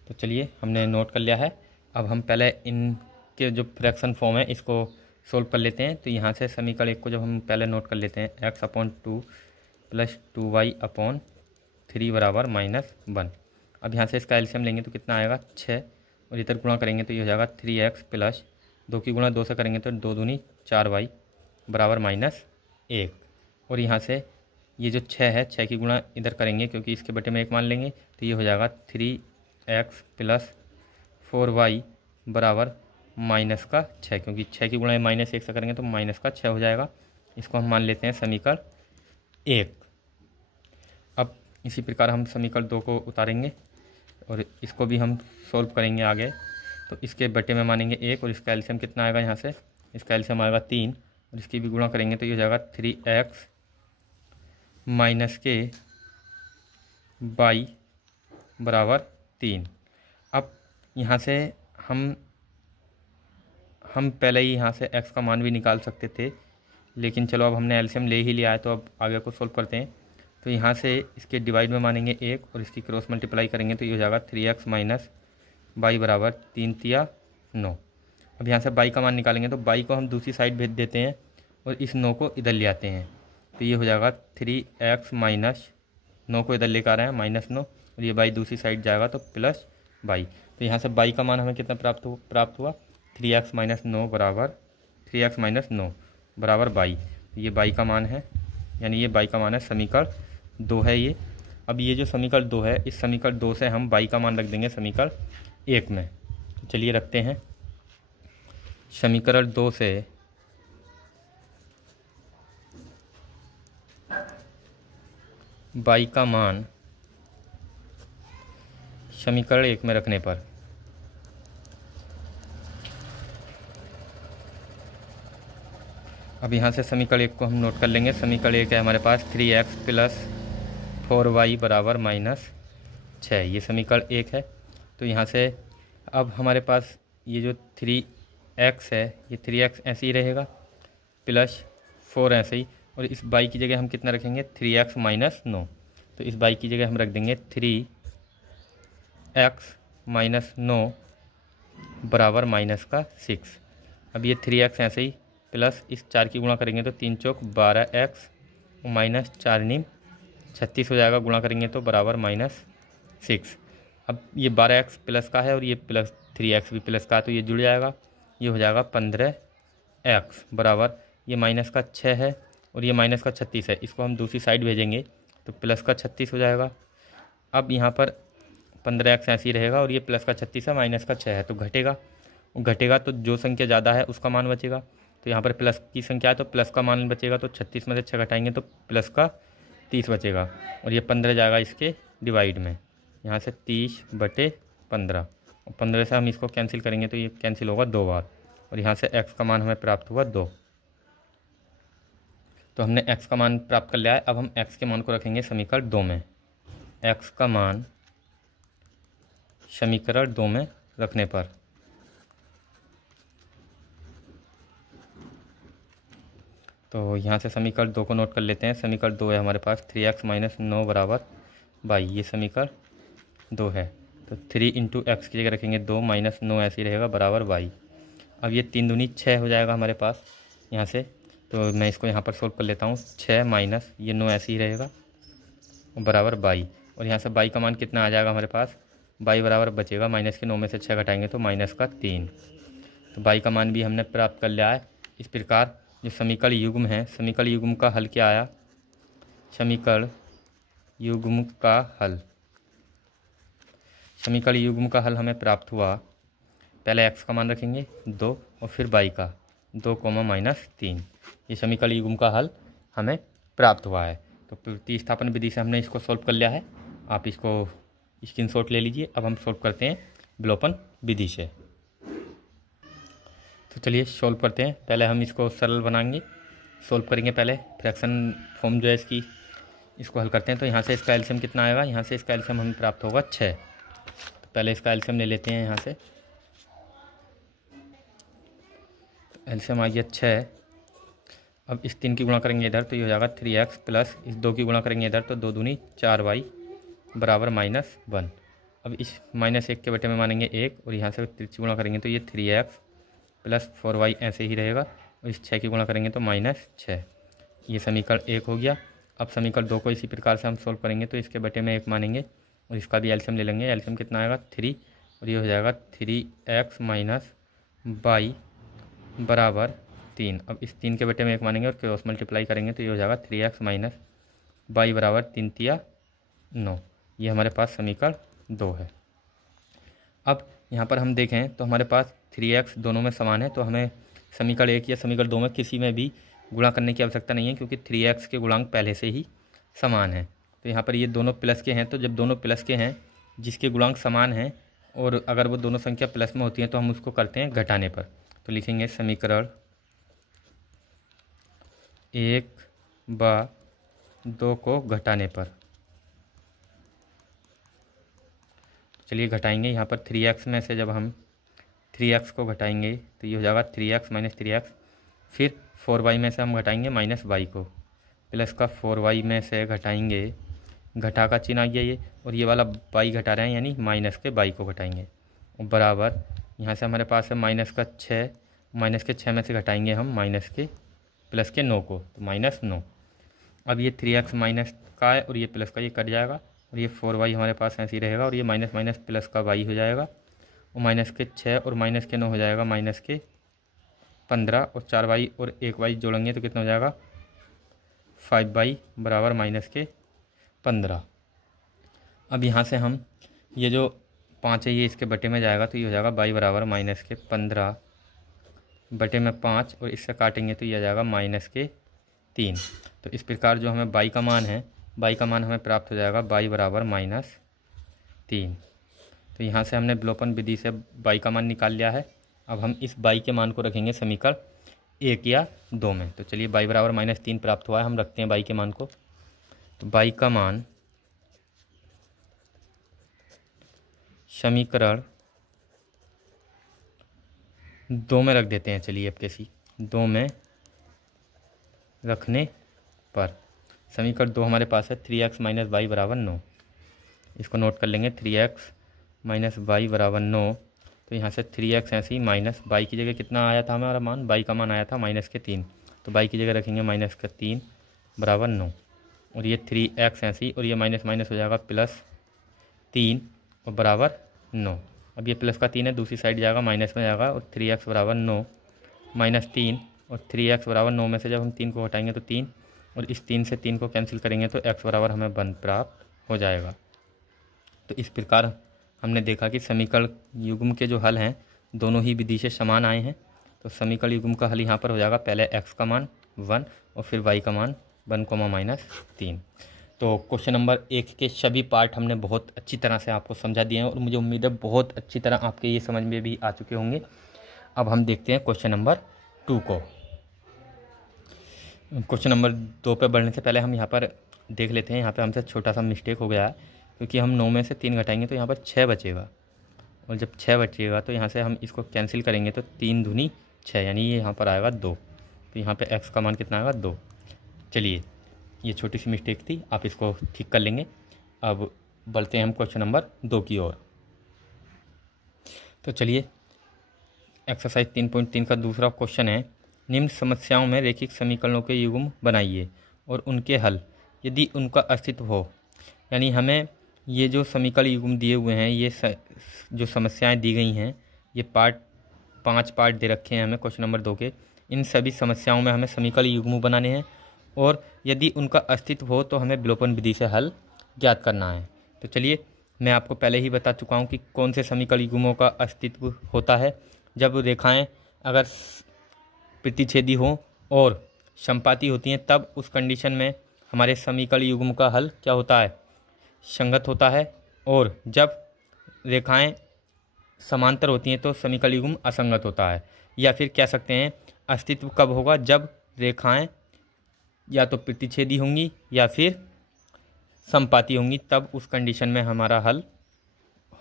तो चलिए हमने नोट कर लिया है। अब हम पहले इनके जो फ्रैक्शन फॉर्म है इसको सॉल्व कर लेते हैं। तो यहाँ से समीकरण 1 को जब हम पहले नोट कर लेते हैं, x/2 + 2y/3 बराबर -1। अब यहाँ से इसका एलसीएम लेंगे तो कितना आएगा 6, और इधर गुणा करेंगे तो ये हो जाएगा 3x + 2 की गुणा 2 से करेंगे तो 2 दूनी 4y बराबर -1। और यहाँ से ये जो 6 है, 6 की गुणा इधर करेंगे क्योंकि इसके बटे में 1 मान लेंगे, तो ये हो जाएगा 3x + 4y बराबर -6, क्योंकि 6 की गुणा -1 से करेंगे तो -6 हो जाएगा। इसको हम मान लेते हैं समीकरण 1। अब इसी प्रकार हम समीकरण 2 को उतारेंगे और इसको भी हम सॉल्व करेंगे आगे। तो इसके बटे में मानेंगे 1, और इसका एलसीएम कितना आएगा, यहाँ से इसका एलसीएम आएगा 3, और इसकी भी गुणा करेंगे तो ये हो जाएगा 3x - y बराबर 3। अब यहाँ से हम पहले ही यहाँ से x का मान भी निकाल सकते थे, लेकिन चलो अब हमने एलसीएम ले ही लिया है तो अब आगे को सॉल्व करते हैं। तो यहाँ से इसके डिवाइड में मानेंगे 1 और इसकी क्रॉस मल्टीप्लाई करेंगे तो ये हो जाएगा 3x - y बराबर 3 तिया 9। अब यहाँ से y का मान निकालेंगे तो y को हम दूसरी साइड भेज देते हैं और इस 9 को इधर ले आते हैं, तो ये हो जाएगा 3x - 9 को इधर लेकर आ रहे हैं -9, और ये y दूसरी साइड जाएगा तो +y। तो यहाँ से y का मान हमें कितना प्राप्त हुआ 3x - 9 बराबर y। तो ये y का मान है, यानी ये y का मान है, समीकरण 2 है ये। अब ये जो समीकरण 2 है, इस समीकरण 2 से हम y का मान रख देंगे समीकरण 1 में। तो चलिए रखते हैं। समीकरण 2 से y का मान समीकरण 1 में रखने पर अब यहाँ से समीकरण 1 को हम नोट कर लेंगे। समीकरण 1 है हमारे पास 3x + 4y बराबर -6, ये समीकरण 1 है। तो यहाँ से अब हमारे पास ये जो 3x है, ये 3x ऐसे ही रहेगा +4 ऐसे ही, और इस y की जगह हम कितना रखेंगे 3x - 9। तो इस y की जगह हम रख देंगे 3x - 9 बराबर -6। अब ये 3x ऐसे ही प्लस इस 4 की गुणा करेंगे तो 3 चौक 12x -4 नीम 36 हो जाएगा, गुणा करेंगे तो बराबर -6। अब ये 12x प्लस का है और ये प्लस 3x भी प्लस का है, तो ये जुड़ जाएगा, ये हो जाएगा 15x बराबर ये -6 है और ये -36 है। इसको हम दूसरी साइड भेजेंगे तो +36 हो जाएगा, अब यहाँ पर 15x ऐसे ही रहेगा और ये प्लस का 36 है, माइनस का 6 है, तो घटेगा तो जो संख्या ज़्यादा है उसका मान बचेगा। तो यहाँ पर प्लस की संख्या है तो प्लस का मान बचेगा, तो 36 में से 6 घटाएंगे तो प्लस का 30 बचेगा और ये 15 जाएगा इसके डिवाइड में, यहाँ से 30/15 और 15 से हम इसको कैंसिल करेंगे तो ये कैंसिल होगा 2 बार और यहाँ से x का मान हमें प्राप्त हुआ 2। तो हमने x का मान प्राप्त कर लिया है। अब हम x के मान को रखेंगे समीकरण 2 में। x का मान समीकरण 2 में रखने पर तो यहाँ से समीकरण 2 को नोट कर लेते हैं। समीकरण 2 है हमारे पास 3x - 9 = 22, ये समीकरण 2 है। तो 3 × x की जगह रखेंगे 2 - 9 ऐसे ही रहेगा बराबर 22। अब ये 3 दूनी 6 हो जाएगा हमारे पास यहाँ से, तो मैं इसको यहाँ पर सोल्व कर लेता हूँ। 6 माइनस ये 9 ऐसे ही रहेगा बराबर 22 और यहाँ से 22 का मान कितना आ जाएगा हमारे पास, 22 बराबर बचेगा माइनस के 9 में से 6 घटाएंगे तो माइनस का 3। तो 22 का मान भी हमने प्राप्त कर लिया है। इस प्रकार जो समीकरण युग्म है, समीकरण युग्म का हल क्या आया, समीकरण युग्म का हल हमें प्राप्त हुआ। पहले x का मान रखेंगे 2 और फिर 22 का 2, -3, ये समीकरण युग्म का हल हमें प्राप्त हुआ है। तो प्रतिस्थापन विधि से हमने इसको सॉल्व कर लिया है। आप इसको स्क्रीनशॉट ले लीजिए। अब हम सॉल्व करते हैं विलोपन विधि से। तो चलिए सॉल्व करते हैं। पहले हम इसको सरल बनाएंगे, सॉल्व करेंगे पहले फ्रैक्शन फॉर्म जो है इसको हल करते हैं। तो यहाँ से इसका एलसीएम कितना आएगा, यहाँ से इसका एलसीएम हमें प्राप्त होगा 6। तो पहले इसका एलसीएम ले लेते हैं। यहाँ से एलसीएम आ गया 6। अब इस 3 की गुणा करेंगे इधर तो ये हो जाएगा 3x प्लस इस 2 की गुणा करेंगे इधर तो 2 दूनी 4y बराबर -1। अब इस -1 के बटे में मानेंगे 1 और यहाँ से 3 गुणा करेंगे तो ये 3x प्लस 4y ऐसे ही रहेगा और इस 6 की गुणा करेंगे तो -6। ये समीकरण 1 हो गया। अब समीकरण 2 को इसी प्रकार से हम सोल्व करेंगे तो इसके बटे में 1 मानेंगे और इसका भी एलसीएम ले लेंगे। एलसीएम कितना आएगा 3 और ये हो जाएगा 3x - y बराबर 3। अब इस 3 के बटे में 1 मानेंगे और क्रॉस मल्टीप्लाई करेंगे तो ये हो जाएगा 3x - y बराबर 3 × 9। ये हमारे पास समीकरण 2 है। अब यहाँ पर हम देखें तो हमारे पास 3x दोनों में समान है, तो हमें समीकरण 1 या समीकरण 2 में किसी में भी गुणा करने की आवश्यकता नहीं है क्योंकि 3x के गुणांक पहले से ही समान है। तो यहाँ पर ये दोनों प्लस के हैं, तो जब दोनों प्लस के हैं जिसके गुणांक समान हैं और अगर वो दोनों संख्या प्लस में होती हैं तो हम उसको करते हैं घटाने पर। तो लिखेंगे समीकरण 1/2 को घटाने पर। चलिए घटाएंगे। यहाँ पर 3x में से जब हम 3x को घटाएंगे तो ये हो जाएगा 3x - 3x, फिर 4y में से हम घटाएंगे -y को, प्लस का 4y में से घटाएंगे, घटा का चिन्ह आ गया ये, और ये वाला y घटा रहे हैं यानी माइनस के y को घटाएंगे और बराबर यहाँ से हमारे पास है -6, -6 में से घटाएंगे हम प्लस के 9 को तो -9। अब ये 3x माइनस का है और ये प्लस का, ये कट जाएगा और ये 4y हमारे पास ऐसे ही रहेगा और ये माइनस माइनस प्लस का y हो जाएगा और -6 और -9 हो जाएगा -15 और 4y और 1y जोड़ेंगे तो कितना हो जाएगा 5y बराबर -15। अब यहाँ से हम ये जो 5 है ये इसके बटे में जाएगा तो ये हो जाएगा y बराबर -15 बटे में 5 और इससे काटेंगे तो ये आ जाएगा -3। तो इस प्रकार जो हमें y का मान है, y का मान हमें प्राप्त हो जाएगा y बराबर -3। तो यहाँ से हमने विलोपन विधि से y का मान निकाल लिया है। अब हम इस y के मान को रखेंगे समीकरण 1 या 2 में। तो चलिए y बराबर -3 प्राप्त हुआ है, हम रखते हैं y के मान को। तो y का मान समीकरण 2 में रख देते हैं। चलिए अब कैसी 2 में रखने पर समीकरण 2 हमारे पास है 3x - y बराबर 9। इसको नोट कर लेंगे 3x - y बराबर 9। तो यहाँ से 3x ऐसे ही माइनस y की जगह कितना आया था हमारा मान, y का मान आया था -3, तो y की जगह रखेंगे -3 बराबर 9 और ये 3x ऐसे ही और ये माइनस माइनस हो जाएगा +3 और बराबर 9। अब ये प्लस का 3 है, दूसरी साइड जाएगा माइनस में जाएगा और 3x बराबर 9 -3 और 3x बराबर 9 में से जब हम 3 को हटाएंगे तो 3 और इस 3 से 3 को कैंसिल करेंगे तो x बराबर हमें 1 प्राप्त हो जाएगा। तो इस प्रकार हमने देखा कि समीकरण युग्म के जो हल हैं दोनों ही विधि से समान आए हैं। तो समीकरण युग्म का हल यहाँ पर हो जाएगा, पहले x का मान 1 और फिर y का मान 1, -3। तो क्वेश्चन नंबर 1 के सभी पार्ट हमने बहुत अच्छी तरह से आपको समझा दिए हैं और मुझे उम्मीद है बहुत अच्छी तरह आपके ये समझ में भी आ चुके होंगे। अब हम देखते हैं क्वेश्चन नंबर 2 को। क्वेश्चन नंबर 2 पे बढ़ने से पहले हम यहाँ पर देख लेते हैं। यहाँ पे हमसे छोटा सा मिस्टेक हो गया है, क्योंकि हम 9 में से 3 घटाएंगे तो यहाँ पर 6 बचेगा, और जब 6 बचेगा तो यहाँ से हम इसको कैंसिल करेंगे तो 3 दूनी 6, यानी ये यहाँ पर आएगा 2। तो यहाँ पे x का मान कितना आएगा, 2। चलिए, ये छोटी सी मिस्टेक थी, आप इसको ठीक कर लेंगे। अब बढ़ते हैं हम क्वेश्चन नंबर 2 की ओर। तो चलिए, एक्सरसाइज 3.3 का दूसरा क्वेश्चन है, निम्न समस्याओं में रैखिक समीकरणों के युग्म बनाइए और उनके हल यदि उनका अस्तित्व हो। यानी हमें ये जो समीकरण युग्म दिए हुए हैं, ये जो समस्याएं दी गई हैं, ये 5 पार्ट दे रखे हैं हमें क्वेश्चन नंबर 2 के। इन सभी समस्याओं में हमें समीकरण युग्म बनाने हैं और यदि उनका अस्तित्व हो तो हमें विलोपन विधि से हल ज्ञात करना है। तो चलिए, मैं आपको पहले ही बता चुका हूँ कि कौन से समीकरण युग्मों का अस्तित्व होता है। जब रेखाएं अगर प्रतिच्छेदी हों और समपाती होती हैं, तब उस कंडीशन में हमारे समीकरण युग्म का हल क्या होता है, संगत होता है। और जब रेखाएं समांतर होती हैं तो समीकरण युग्म असंगत होता है। या फिर कह सकते हैं अस्तित्व कब होगा, जब रेखाएं या तो प्रतिच्छेदी होंगी या फिर समपाती होंगी, तब उस कंडीशन में हमारा हल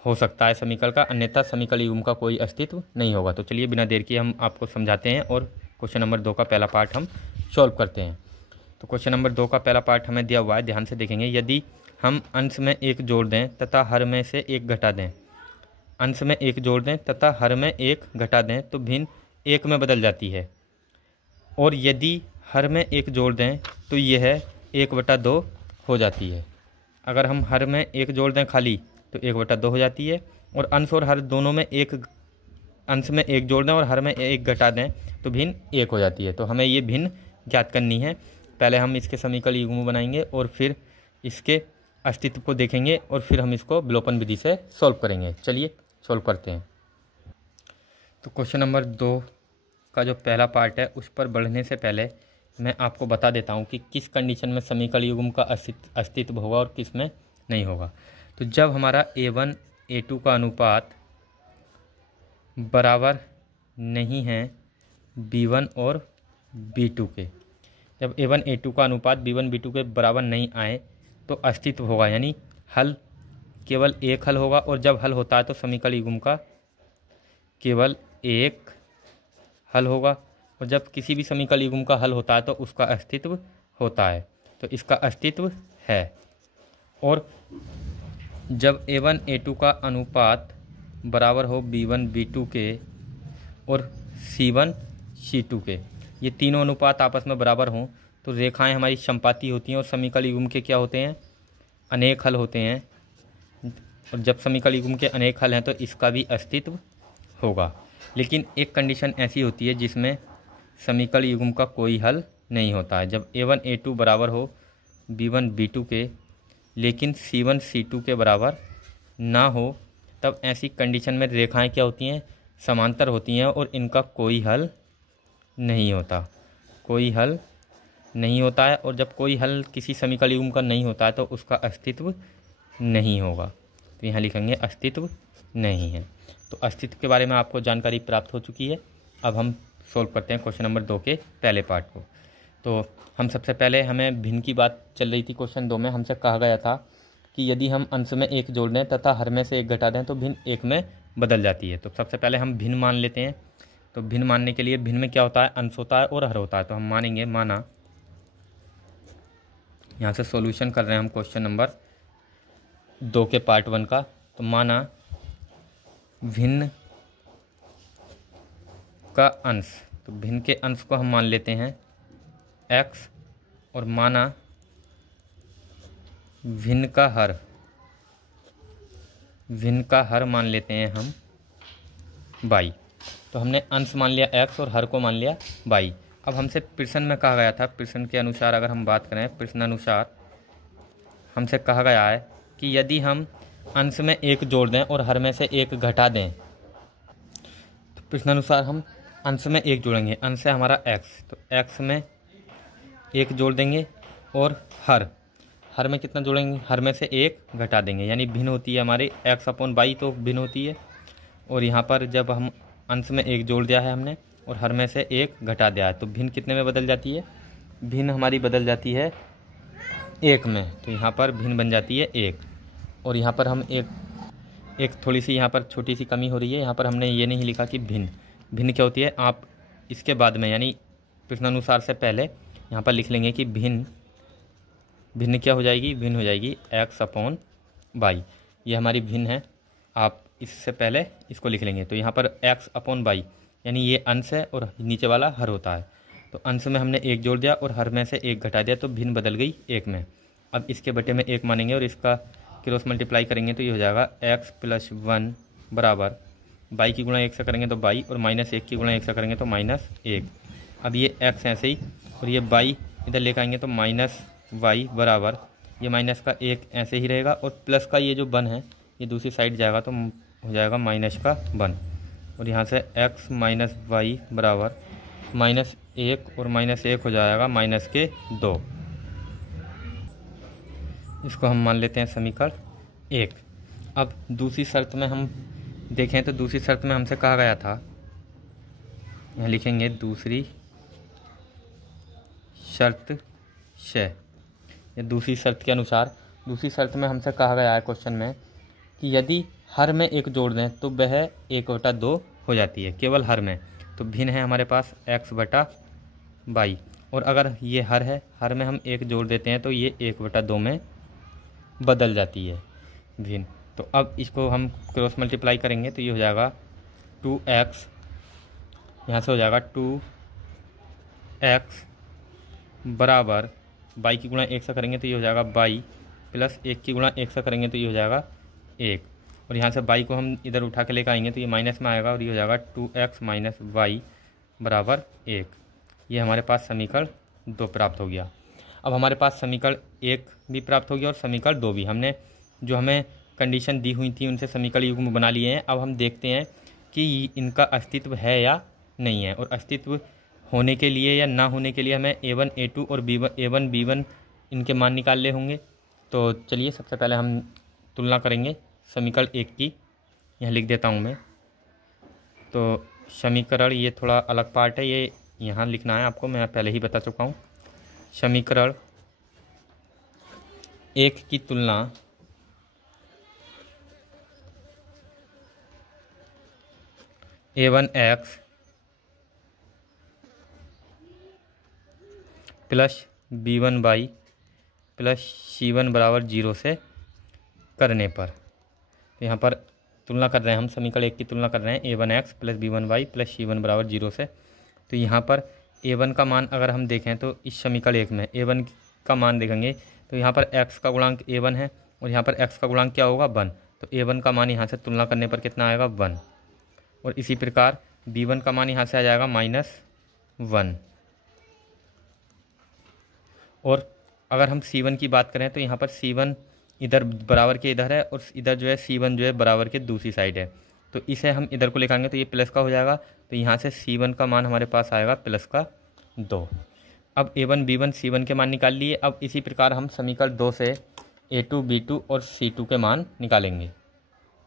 हो सकता है समीकरण का, अन्यथा समीकरण युग्म का कोई अस्तित्व नहीं होगा। तो चलिए, बिना देर किए हम आपको समझाते हैं और क्वेश्चन नंबर 2 का पहला पार्ट हम सॉल्व करते हैं। तो क्वेश्चन नंबर 2 का पहला पार्ट हमें दिया हुआ है, ध्यान से देखेंगे। यदि हम अंश में 1 जोड़ दें तथा हर में से 1 घटा दें, अंश में 1 जोड़ दें तथा हर में 1 घटा दें तो भिन्न 1 में बदल जाती है। और यदि हर में 1 जोड़ दें तो यह 1/2 हो जाती है। अगर हम हर में 1 जोड़ दें खाली तो 1/2 हो जाती है, और अंश और हर दोनों में अंश में 1 जोड़ दें और हर में 1 घटा दें तो भिन्न 1 हो जाती है। तो हमें ये भिन्न ज्ञात करनी है। पहले हम इसके समीकरण युग्म बनाएंगे और फिर इसके अस्तित्व को देखेंगे और फिर हम इसको विलोपन विधि से सॉल्व करेंगे। चलिए सॉल्व करते हैं। तो क्वेश्चन नंबर 2 का जो पहला पार्ट है उस पर बढ़ने से पहले मैं आपको बता देता हूँ कि किस कंडीशन में समीकरण युग्म का अस्तित्व होगा और किस में नहीं होगा। तो जब हमारा A1 A2 का अनुपात बराबर नहीं है B1 और B2 के, जब A1 A2 का अनुपात B1 B2 के बराबर नहीं आए तो अस्तित्व होगा, यानी हल केवल एक हल होगा। और जब हल होता है तो समीकरण युग्म का केवल एक हल होगा, और जब किसी भी समीकरण युग्म का हल होता है तो उसका अस्तित्व होता है। तो इसका अस्तित्व है। और जब A1 A2 का अनुपात बराबर हो B1 B2 के और C1 C2 के, ये तीनों अनुपात आपस में बराबर हों तो रेखाएं हमारी समपाती होती हैं और समीकरण युग्म के क्या होते हैं, अनेक हल होते हैं। और जब समीकरण युग्म के अनेक हल हैं तो इसका भी अस्तित्व होगा। लेकिन एक कंडीशन ऐसी होती है जिसमें समीकरण युग्म का कोई हल नहीं होता है। जब A1 A2 बराबर हो B1 B2 के लेकिन C1 C2 के बराबर ना हो, तब ऐसी कंडीशन में रेखाएं क्या होती हैं, समांतर होती हैं और इनका कोई हल नहीं होता, कोई हल नहीं होता है। और जब कोई हल किसी समीकरण युग्म का नहीं होता है तो उसका अस्तित्व नहीं होगा। तो यहाँ लिखेंगे अस्तित्व नहीं है। तो अस्तित्व के बारे में आपको जानकारी प्राप्त हो चुकी है। अब हम सॉल्व करते हैं क्वेश्चन नंबर 2 के पहले पार्ट को। तो हम सबसे पहले, हमें भिन्न की बात चल रही थी क्वेश्चन 2 में। हमसे कहा गया था कि यदि हम अंश में 1 जोड़ दें तथा हर में से 1 घटा दें तो भिन्न 1 में बदल जाती है। तो सबसे पहले हम भिन्न मान लेते हैं। तो भिन्न मानने के लिए भिन्न में क्या होता है, अंश होता है और हर होता है। तो हम मानेंगे, माना, यहाँ से सॉल्यूशन कर रहे हैं हम क्वेश्चन नंबर 2 के पार्ट 1 का। तो माना भिन्न का अंश, तो भिन्न के अंश को हम मान लेते हैं x, और माना भिन्न का हर, भिन्न का हर मान लेते हैं हम y। तो हमने अंश मान लिया x और हर को मान लिया y। अब हमसे प्रश्न में कहा गया था, प्रश्न के अनुसार अगर हम बात करें, प्रश्न अनुसार हमसे कहा गया है कि यदि हम अंश में एक जोड़ दें और हर में से एक घटा दें। तो प्रश्नानुसार हम अंश में एक जोड़ेंगे, अंश है हमारा x, तो x में एक जोड़ देंगे और हर में कितना जोड़ेंगे, हर में से एक घटा देंगे, यानी भिन्न होती है हमारे x/y, तो भिन्न होती है। और यहाँ पर जब हम अंश में एक जोड़ दिया है हमने और हर में से एक घटा दिया है, तो भिन्न कितने में बदल जाती है, भिन्न हमारी बदल जाती है 1 में। तो यहाँ पर भिन्न बन जाती है 1। और यहाँ पर हम एक थोड़ी सी यहाँ पर छोटी सी कमी हो रही है, यहाँ पर हमने ये नहीं लिखा कि भिन्न क्या होती है। आप इसके बाद में यानी प्रश्नानुसार से पहले यहाँ पर लिख लेंगे कि भिन्न क्या हो जाएगी, भिन्न हो जाएगी x/y। ये हमारी भिन्न है, आप इससे पहले इसको लिख लेंगे। तो यहाँ पर x/y यानी ये अंश है और नीचे वाला हर होता है। तो अंश में हमने एक जोड़ दिया और हर में से एक घटा दिया, तो भिन्न बदल गई 1 में। अब इसके बटे में 1 मानेंगे और इसका क्रॉस मल्टीप्लाई करेंगे तो ये हो जाएगा x+1 बराबर y की गुणा 1 से करेंगे तो y, और -1 की गुणा 1 से करेंगे तो -1। अब ये x ऐसे ही और ये y इधर लेकर आएंगे तो -y बराबर ये माइनस का 1 ऐसे ही रहेगा, और प्लस का ये जो 1 है ये दूसरी साइड जाएगा तो हो जाएगा माइनस का 1। और यहाँ से x माइनस y बराबर -1 और -1 हो जाएगा -2। इसको हम मान लेते हैं समीकरण 1। अब दूसरी शर्त में हम देखें तो दूसरी शर्त में हमसे कहा गया था, यहाँ लिखेंगे दूसरी शर्त से, या दूसरी शर्त के अनुसार दूसरी शर्त में हमसे कहा गया है क्वेश्चन में कि यदि हर में एक जोड़ दें तो वह 1/2 हो जाती है, केवल हर में। तो भिन्न है हमारे पास x/y, और अगर ये हर है, हर में हम एक जोड़ देते हैं तो ये 1/2 में बदल जाती है भिन्न। तो अब इसको हम क्रॉस मल्टीप्लाई करेंगे तो ये हो जाएगा 2x, यहाँ से हो जाएगा 2x बराबर y की गुणा 1 से करेंगे तो ये हो जाएगा y, प्लस 1 की गुणा 1 से करेंगे तो ये हो जाएगा 1। और यहाँ से y को हम इधर उठा के लेकर आएंगे तो ये माइनस में आएगा और ये हो जाएगा 2x माइनस y बराबर 1। ये हमारे पास समीकरण 2 प्राप्त हो गया। अब हमारे पास समीकरण 1 भी प्राप्त हो गया और समीकरण 2 भी। हमने जो हमें कंडीशन दी हुई थी उनसे समीकरण युग्म बना लिए हैं। अब हम देखते हैं कि इनका अस्तित्व है या नहीं है, और अस्तित्व होने के लिए या ना होने के लिए हमें a1 a2 और a1 b1 इनके मान निकालने होंगे। तो चलिए सबसे पहले हम तुलना करेंगे समीकरण 1 की। यहाँ लिख देता हूँ मैं। तो समीकरण ये थोड़ा अलग पार्ट है, ये यहाँ लिखना है आपको, मैं पहले ही बता चुका हूँ। समीकरण 1 की तुलना a1x plus b1y plus c1 बराबर 0 से करने पर, तो यहाँ पर तुलना कर रहे हैं हम, समीकरण 1 की तुलना कर रहे हैं a1x plus b1y plus c1 बराबर 0 से। तो यहाँ पर a1 का मान अगर हम देखें तो इस समीकरण 1 में a1 का मान देखेंगे तो यहाँ पर x का गुणांक a1 है और यहाँ पर x का गुणांक क्या होगा 1। तो a1 का मान यहाँ से तुलना करने पर कितना आएगा 1, और इसी प्रकार b1 का मान यहाँ से आ जाएगा -1। और अगर हम c1 की बात करें तो यहाँ पर c1 इधर बराबर के इधर है और इधर जो है c1 जो है बराबर के दूसरी साइड है, तो इसे हम इधर को लेकर आएंगे तो ये प्लस का हो जाएगा। तो यहाँ से c1 का मान हमारे पास आएगा +2। अब a1 b1 c1 के मान निकाल लिए। अब इसी प्रकार हम समीकरण 2 से a2 b2 और c2 के मान निकालेंगे।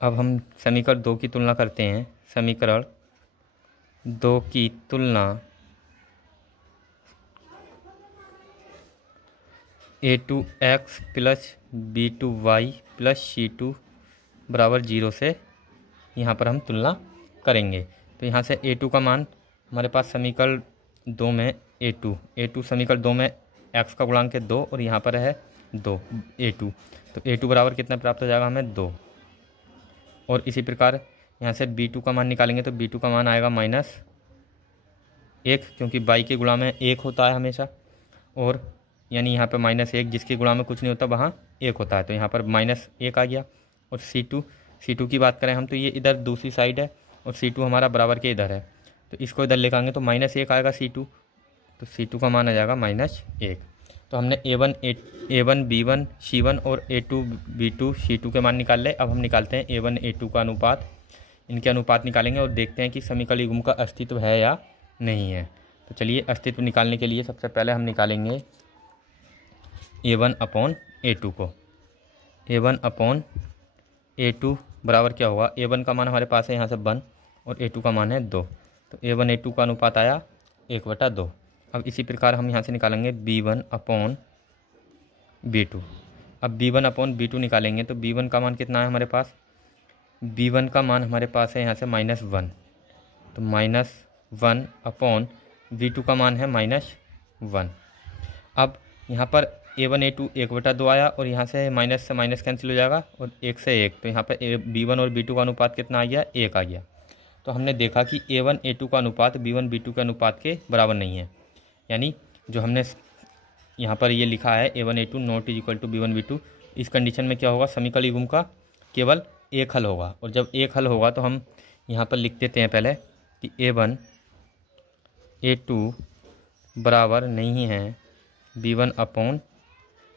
अब हम समीकरण 2 की तुलना करते हैं। समीकरण 2 की तुलना a2x plus b2y plus c2 बराबर 0 से यहाँ पर हम तुलना करेंगे। तो यहाँ से a2 का मान हमारे पास समीकरण 2 में a2 समीकरण 2 में x का गुणांक है 2 और यहाँ पर है 2 a2, तो a2 बराबर कितना प्राप्त हो जाएगा हमें 2। और इसी प्रकार यहाँ से b2 का मान निकालेंगे तो b2 का मान आएगा -1, क्योंकि y के गुणा में 1 होता है हमेशा, और यानी यहाँ पर -1 जिसके गुणा में कुछ नहीं होता वहाँ 1 होता है, तो यहाँ पर -1 आ गया। और c2 की बात करें हम तो ये इधर दूसरी साइड है और c2 हमारा बराबर के इधर है, तो इसको इधर लेकर आएंगे तो -1 आएगा c2, तो c2 का मान आ जाएगा -1। तो हमने A1 B1 C1 और A2 B2 C2 के मान निकाल ले। अब हम निकालते हैं A1 A2 का अनुपात, इनके अनुपात निकालेंगे और देखते हैं कि समीकरण युग्म का अस्तित्व है या नहीं है। तो चलिए अस्तित्व निकालने के लिए सबसे पहले हम निकालेंगे A1 अपॉन A2 को। A1 अपॉन A2 बराबर क्या होगा, A1 का मान हमारे पास है यहाँ से 1 और A2 का मान है 2, तो A1 A2 का अनुपात आया 1/2। अब इसी प्रकार हम यहाँ से निकालेंगे B1 अपॉन B2। अब B1 अपॉन B2 निकालेंगे तो B1 का मान कितना है हमारे पास, B1 का मान हमारे पास है यहाँ से -1, तो -1 अपॉन B2 का मान है -1। अब यहाँ पर A1 A2 1/2 आया और यहाँ से माइनस से माइनस कैंसिल हो जाएगा और 1 से 1, तो यहाँ पर B1 और B2 का अनुपात कितना आ गया, 1 आ गया। तो हमने देखा कि A1 A2 का अनुपात B1 B2 के अनुपात के बराबर नहीं है, यानी जो हमने यहाँ पर ये लिखा है A1 A2 not is equal to B1 B2, इस कंडीशन में क्या होगा, समीकरण युग्म का केवल एक हल होगा। और जब एक हल होगा तो हम यहाँ पर लिख देते हैं पहले कि A1 A2 बराबर नहीं है B1 अपॉन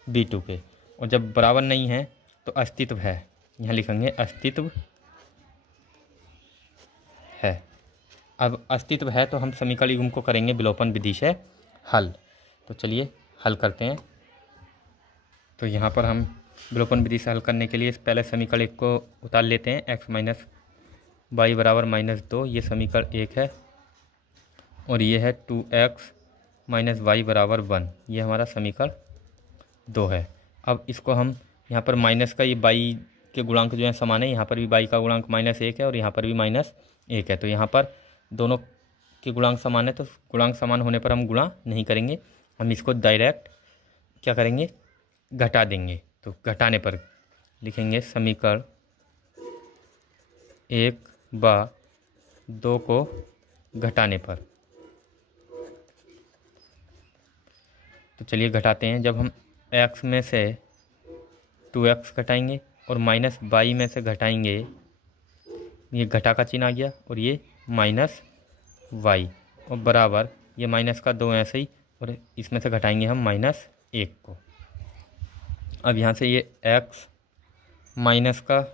B2 के, और जब बराबर नहीं है तो अस्तित्व है, यहाँ लिखेंगे अस्तित्व है। अब अस्तित्व है तो हम समीकरण युग्म को करेंगे विलोपन विधि से हल। तो चलिए हल करते हैं। तो यहाँ पर हम विलोपन विधि से हल करने के लिए पहले समीकरण 1 को उतार लेते हैं, x माइनस y बराबर -2, ये समीकरण 1 है, और ये है 2x माइनस वाई बराबर 1, ये हमारा समीकरण 2 है। अब इसको हम यहाँ पर माइनस का ये y के गुणांक जो है समान है, यहाँ पर भी y का गुणांक -1 है और यहाँ पर भी -1 है, तो यहाँ पर दोनों के गुणांक समान है, तो गुणांक समान होने पर हम गुणा नहीं करेंगे, हम इसको डायरेक्ट क्या करेंगे, घटा देंगे। तो घटाने पर लिखेंगे समीकरण 1/2 को घटाने पर। तो चलिए घटाते हैं। जब हम x में से 2x घटाएंगे और माइनस y में से घटाएंगे, ये घटा का चिन्ह आ गया और ये -y और बराबर ये माइनस का 2 ऐसे ही, और इसमें से घटाएंगे हम -1 को। अब यहाँ से ये x माइनस का,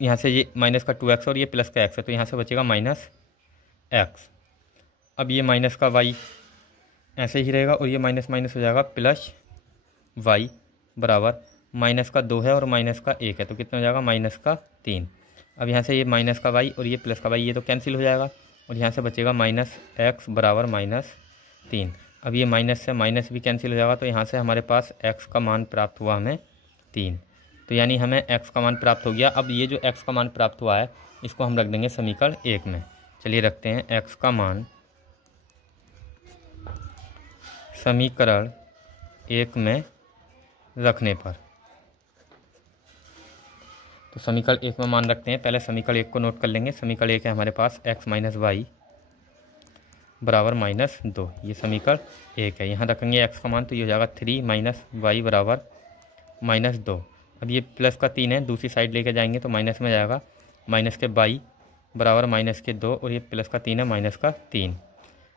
यहाँ से ये माइनस का 2x और ये प्लस का x है, तो यहाँ से बचेगा -x। अब ये माइनस का y ऐसे ही रहेगा और ये माइनस माइनस हो जाएगा +y बराबर माइनस का 2 है और माइनस का 1 है, तो कितना हो जाएगा -3। अब यहाँ से ये माइनस का y और ये प्लस का y ये तो कैंसिल हो जाएगा और यहाँ से बचेगा -x बराबर -3। अब ये माइनस से माइनस भी कैंसिल हो जाएगा, तो यहाँ से हमारे पास x का मान प्राप्त हुआ हमें 3, तो यानी हमें x का मान प्राप्त हो गया। अब ये जो x का मान प्राप्त हुआ है इसको हम रख देंगे समीकरण 1 में। चलिए रखते हैं x का मान समीकरण 1 में रखने पर। तो समीकरण 1 में मान रखते हैं, पहले समीकरण 1 को नोट कर लेंगे। समीकरण 1 है हमारे पास x माइनस वाई बराबर -2, ये समीकरण 1 है। यहाँ रखेंगे x का मान, तो ये हो जाएगा 3 माइनस वाई बराबर -2। अब ये प्लस का 3 है, दूसरी साइड लेके जाएंगे तो माइनस में जाएगा, माइनस के बाई बराबर -2 और ये प्लस का 3 है -3,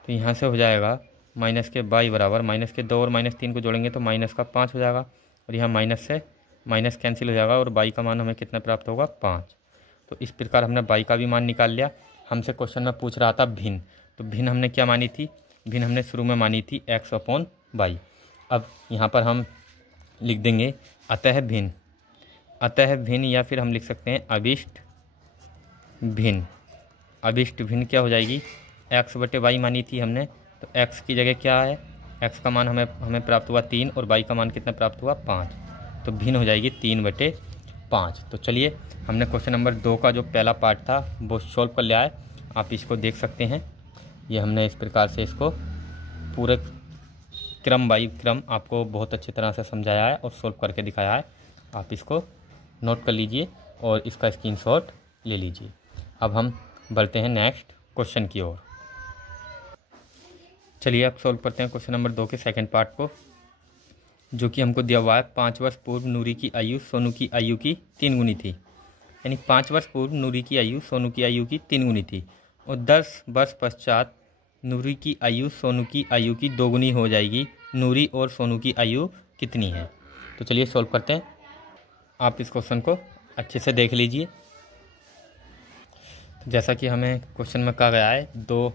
तो यहाँ से हो जाएगा माइनस के बाई बराबर -2 और -3 को जोड़ेंगे तो माइनस का 5 हो जाएगा, और यहाँ माइनस से माइनस कैंसिल हो जाएगा और बाई का मान हमें कितना प्राप्त होगा 5। तो इस प्रकार हमने बाई का भी मान निकाल लिया। हमसे क्वेश्चन में पूछ रहा था भिन्न, तो भिन्न हमने क्या मानी थी, भिन्न हमने शुरू में मानी थी x/y। अब यहाँ पर हम लिख देंगे अतः भिन्न, अतः भिन्न, या फिर हम लिख सकते हैं अभिष्ट भिन्न। अभिष्ट भिन्न क्या हो जाएगी, x/y मानी थी हमने, तो x की जगह क्या है, x का मान हमें प्राप्त हुआ 3 और y का मान कितना प्राप्त हुआ 5, तो भिन्न हो जाएगी 3/5। तो चलिए हमने क्वेश्चन नंबर 2 का जो पहला पार्ट था वो सॉल्व कर लिया है, आप इसको देख सकते हैं। ये हमने इस प्रकार से इसको पूरे क्रम बाई क्रम आपको बहुत अच्छी तरह से समझाया है और सॉल्व करके दिखाया है। आप इसको नोट कर लीजिए और इसका स्क्रीनशॉट ले लीजिए। अब हम बढ़ते हैं नेक्स्ट क्वेश्चन की ओर। चलिए अब सॉल्व करते हैं क्वेश्चन नंबर 2 के सेकंड पार्ट को, जो कि हमको दिया हुआ है 5 वर्ष पूर्व नूरी की आयु सोनू की आयु की 3 गुनी थी। यानी 5 वर्ष पूर्व नूरी की आयु सोनू की आयु की 3 गुनी थी और 10 वर्ष पश्चात नूरी की आयु सोनू की आयु की 2 गुनी हो जाएगी, नूरी और सोनू की आयु कितनी है। तो चलिए सॉल्व करते हैं। आप इस क्वेश्चन को अच्छे से देख लीजिए। जैसा कि हमें क्वेश्चन में कहा गया है, दो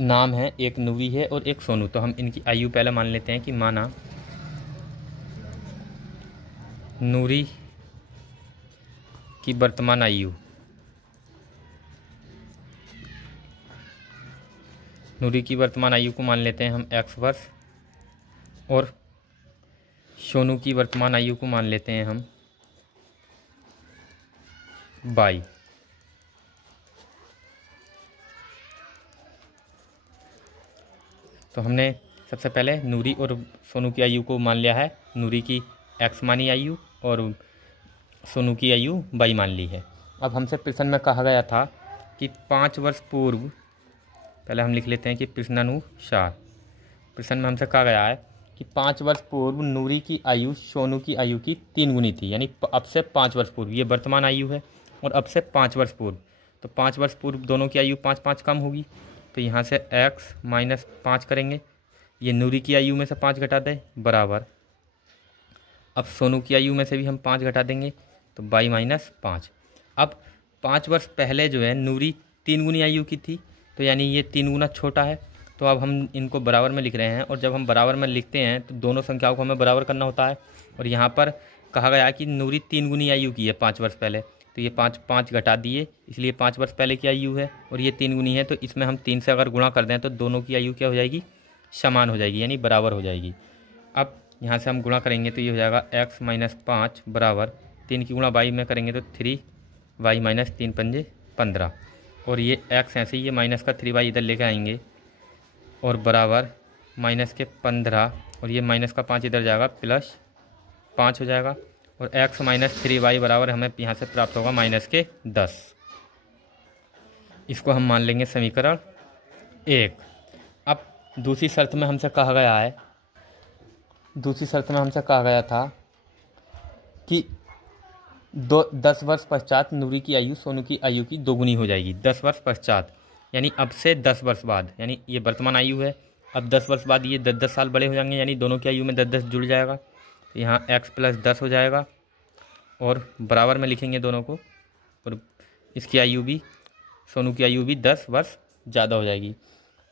नाम है, एक नूरी है और एक सोनू। तो हम इनकी आयु पहले मान लेते हैं कि माना नूरी की वर्तमान आयु, नूरी की वर्तमान आयु को मान लेते हैं हम x वर्ष, और सोनू की वर्तमान आयु को मान लेते हैं हम y। तो हमने सबसे पहले नूरी और सोनू की आयु को मान लिया है, नूरी की x मानी आयु और सोनू की आयु y मान ली है। अब हमसे प्रश्न में कहा गया था कि 5 वर्ष पूर्व, पहले हम लिख लेते हैं कि प्रश्नानुसार, प्रश्न में हमसे कहा गया है कि 5 वर्ष पूर्व नूरी की आयु सोनू की आयु की 3 गुनी थी। यानी अब से 5 वर्ष पूर्व, ये वर्तमान आयु है, और अब से 5 वर्ष पूर्व, तो 5 वर्ष पूर्व दोनों की आयु 5-5 कम होगी। तो यहाँ से x माइनस 5 करेंगे, ये नूरी की आयु में से 5 घटा दें, बराबर अब सोनू की आयु में से भी हम 5 घटा देंगे, तो y माइनस 5। अब 5 वर्ष पहले जो है नूरी 3 गुनी आयु की थी, तो यानी ये 3 गुना छोटा है। तो अब हम इनको बराबर में लिख रहे हैं, और जब हम बराबर में लिखते हैं तो दोनों संख्याओं को हमें बराबर करना होता है। और यहाँ पर कहा गया कि नूरी 3 गुनी आयु की है 5 वर्ष पहले, तो ये 5 घटा दिए, इसलिए 5 वर्ष पहले की आयु है और ये 3 गुनी है। तो इसमें हम 3 से अगर गुणा कर दें तो दोनों की आयु क्या हो जाएगी, समान हो जाएगी, यानी बराबर हो जाएगी। अब यहाँ से हम गुणा करेंगे तो ये हो जाएगा x माइनस 5 बराबर 3 की गुणा y में करेंगे तो 3y माइनस 3 पंजे 15, और ये x ऐसे ही, ये माइनस का 3y इधर लेके आएंगे और बराबर माइनस के 15, और ये माइनस का 5 इधर जाएगा, प्लस 5 हो जाएगा, और x माइनस 3y बराबर हमें यहाँ से प्राप्त होगा माइनस के 10। इसको हम मान लेंगे समीकरण 1। अब दूसरी शर्त में हमसे कहा गया है, दूसरी शर्त में हमसे कहा गया था कि 10 वर्ष पश्चात नूरी की आयु सोनू की आयु की 2 गुनी हो जाएगी। 10 वर्ष पश्चात यानी अब से 10 वर्ष बाद, यानी ये वर्तमान आयु है, अब 10 वर्ष बाद ये 10-10 साल बड़े हो जाएंगे, यानी दोनों की आयु में 10-10 जुड़ जाएगा। तो यहाँ x प्लस 10 हो जाएगा, और बराबर में लिखेंगे दोनों को, और इसकी आयु भी, सोनू की आयु भी 10 वर्ष ज़्यादा हो जाएगी।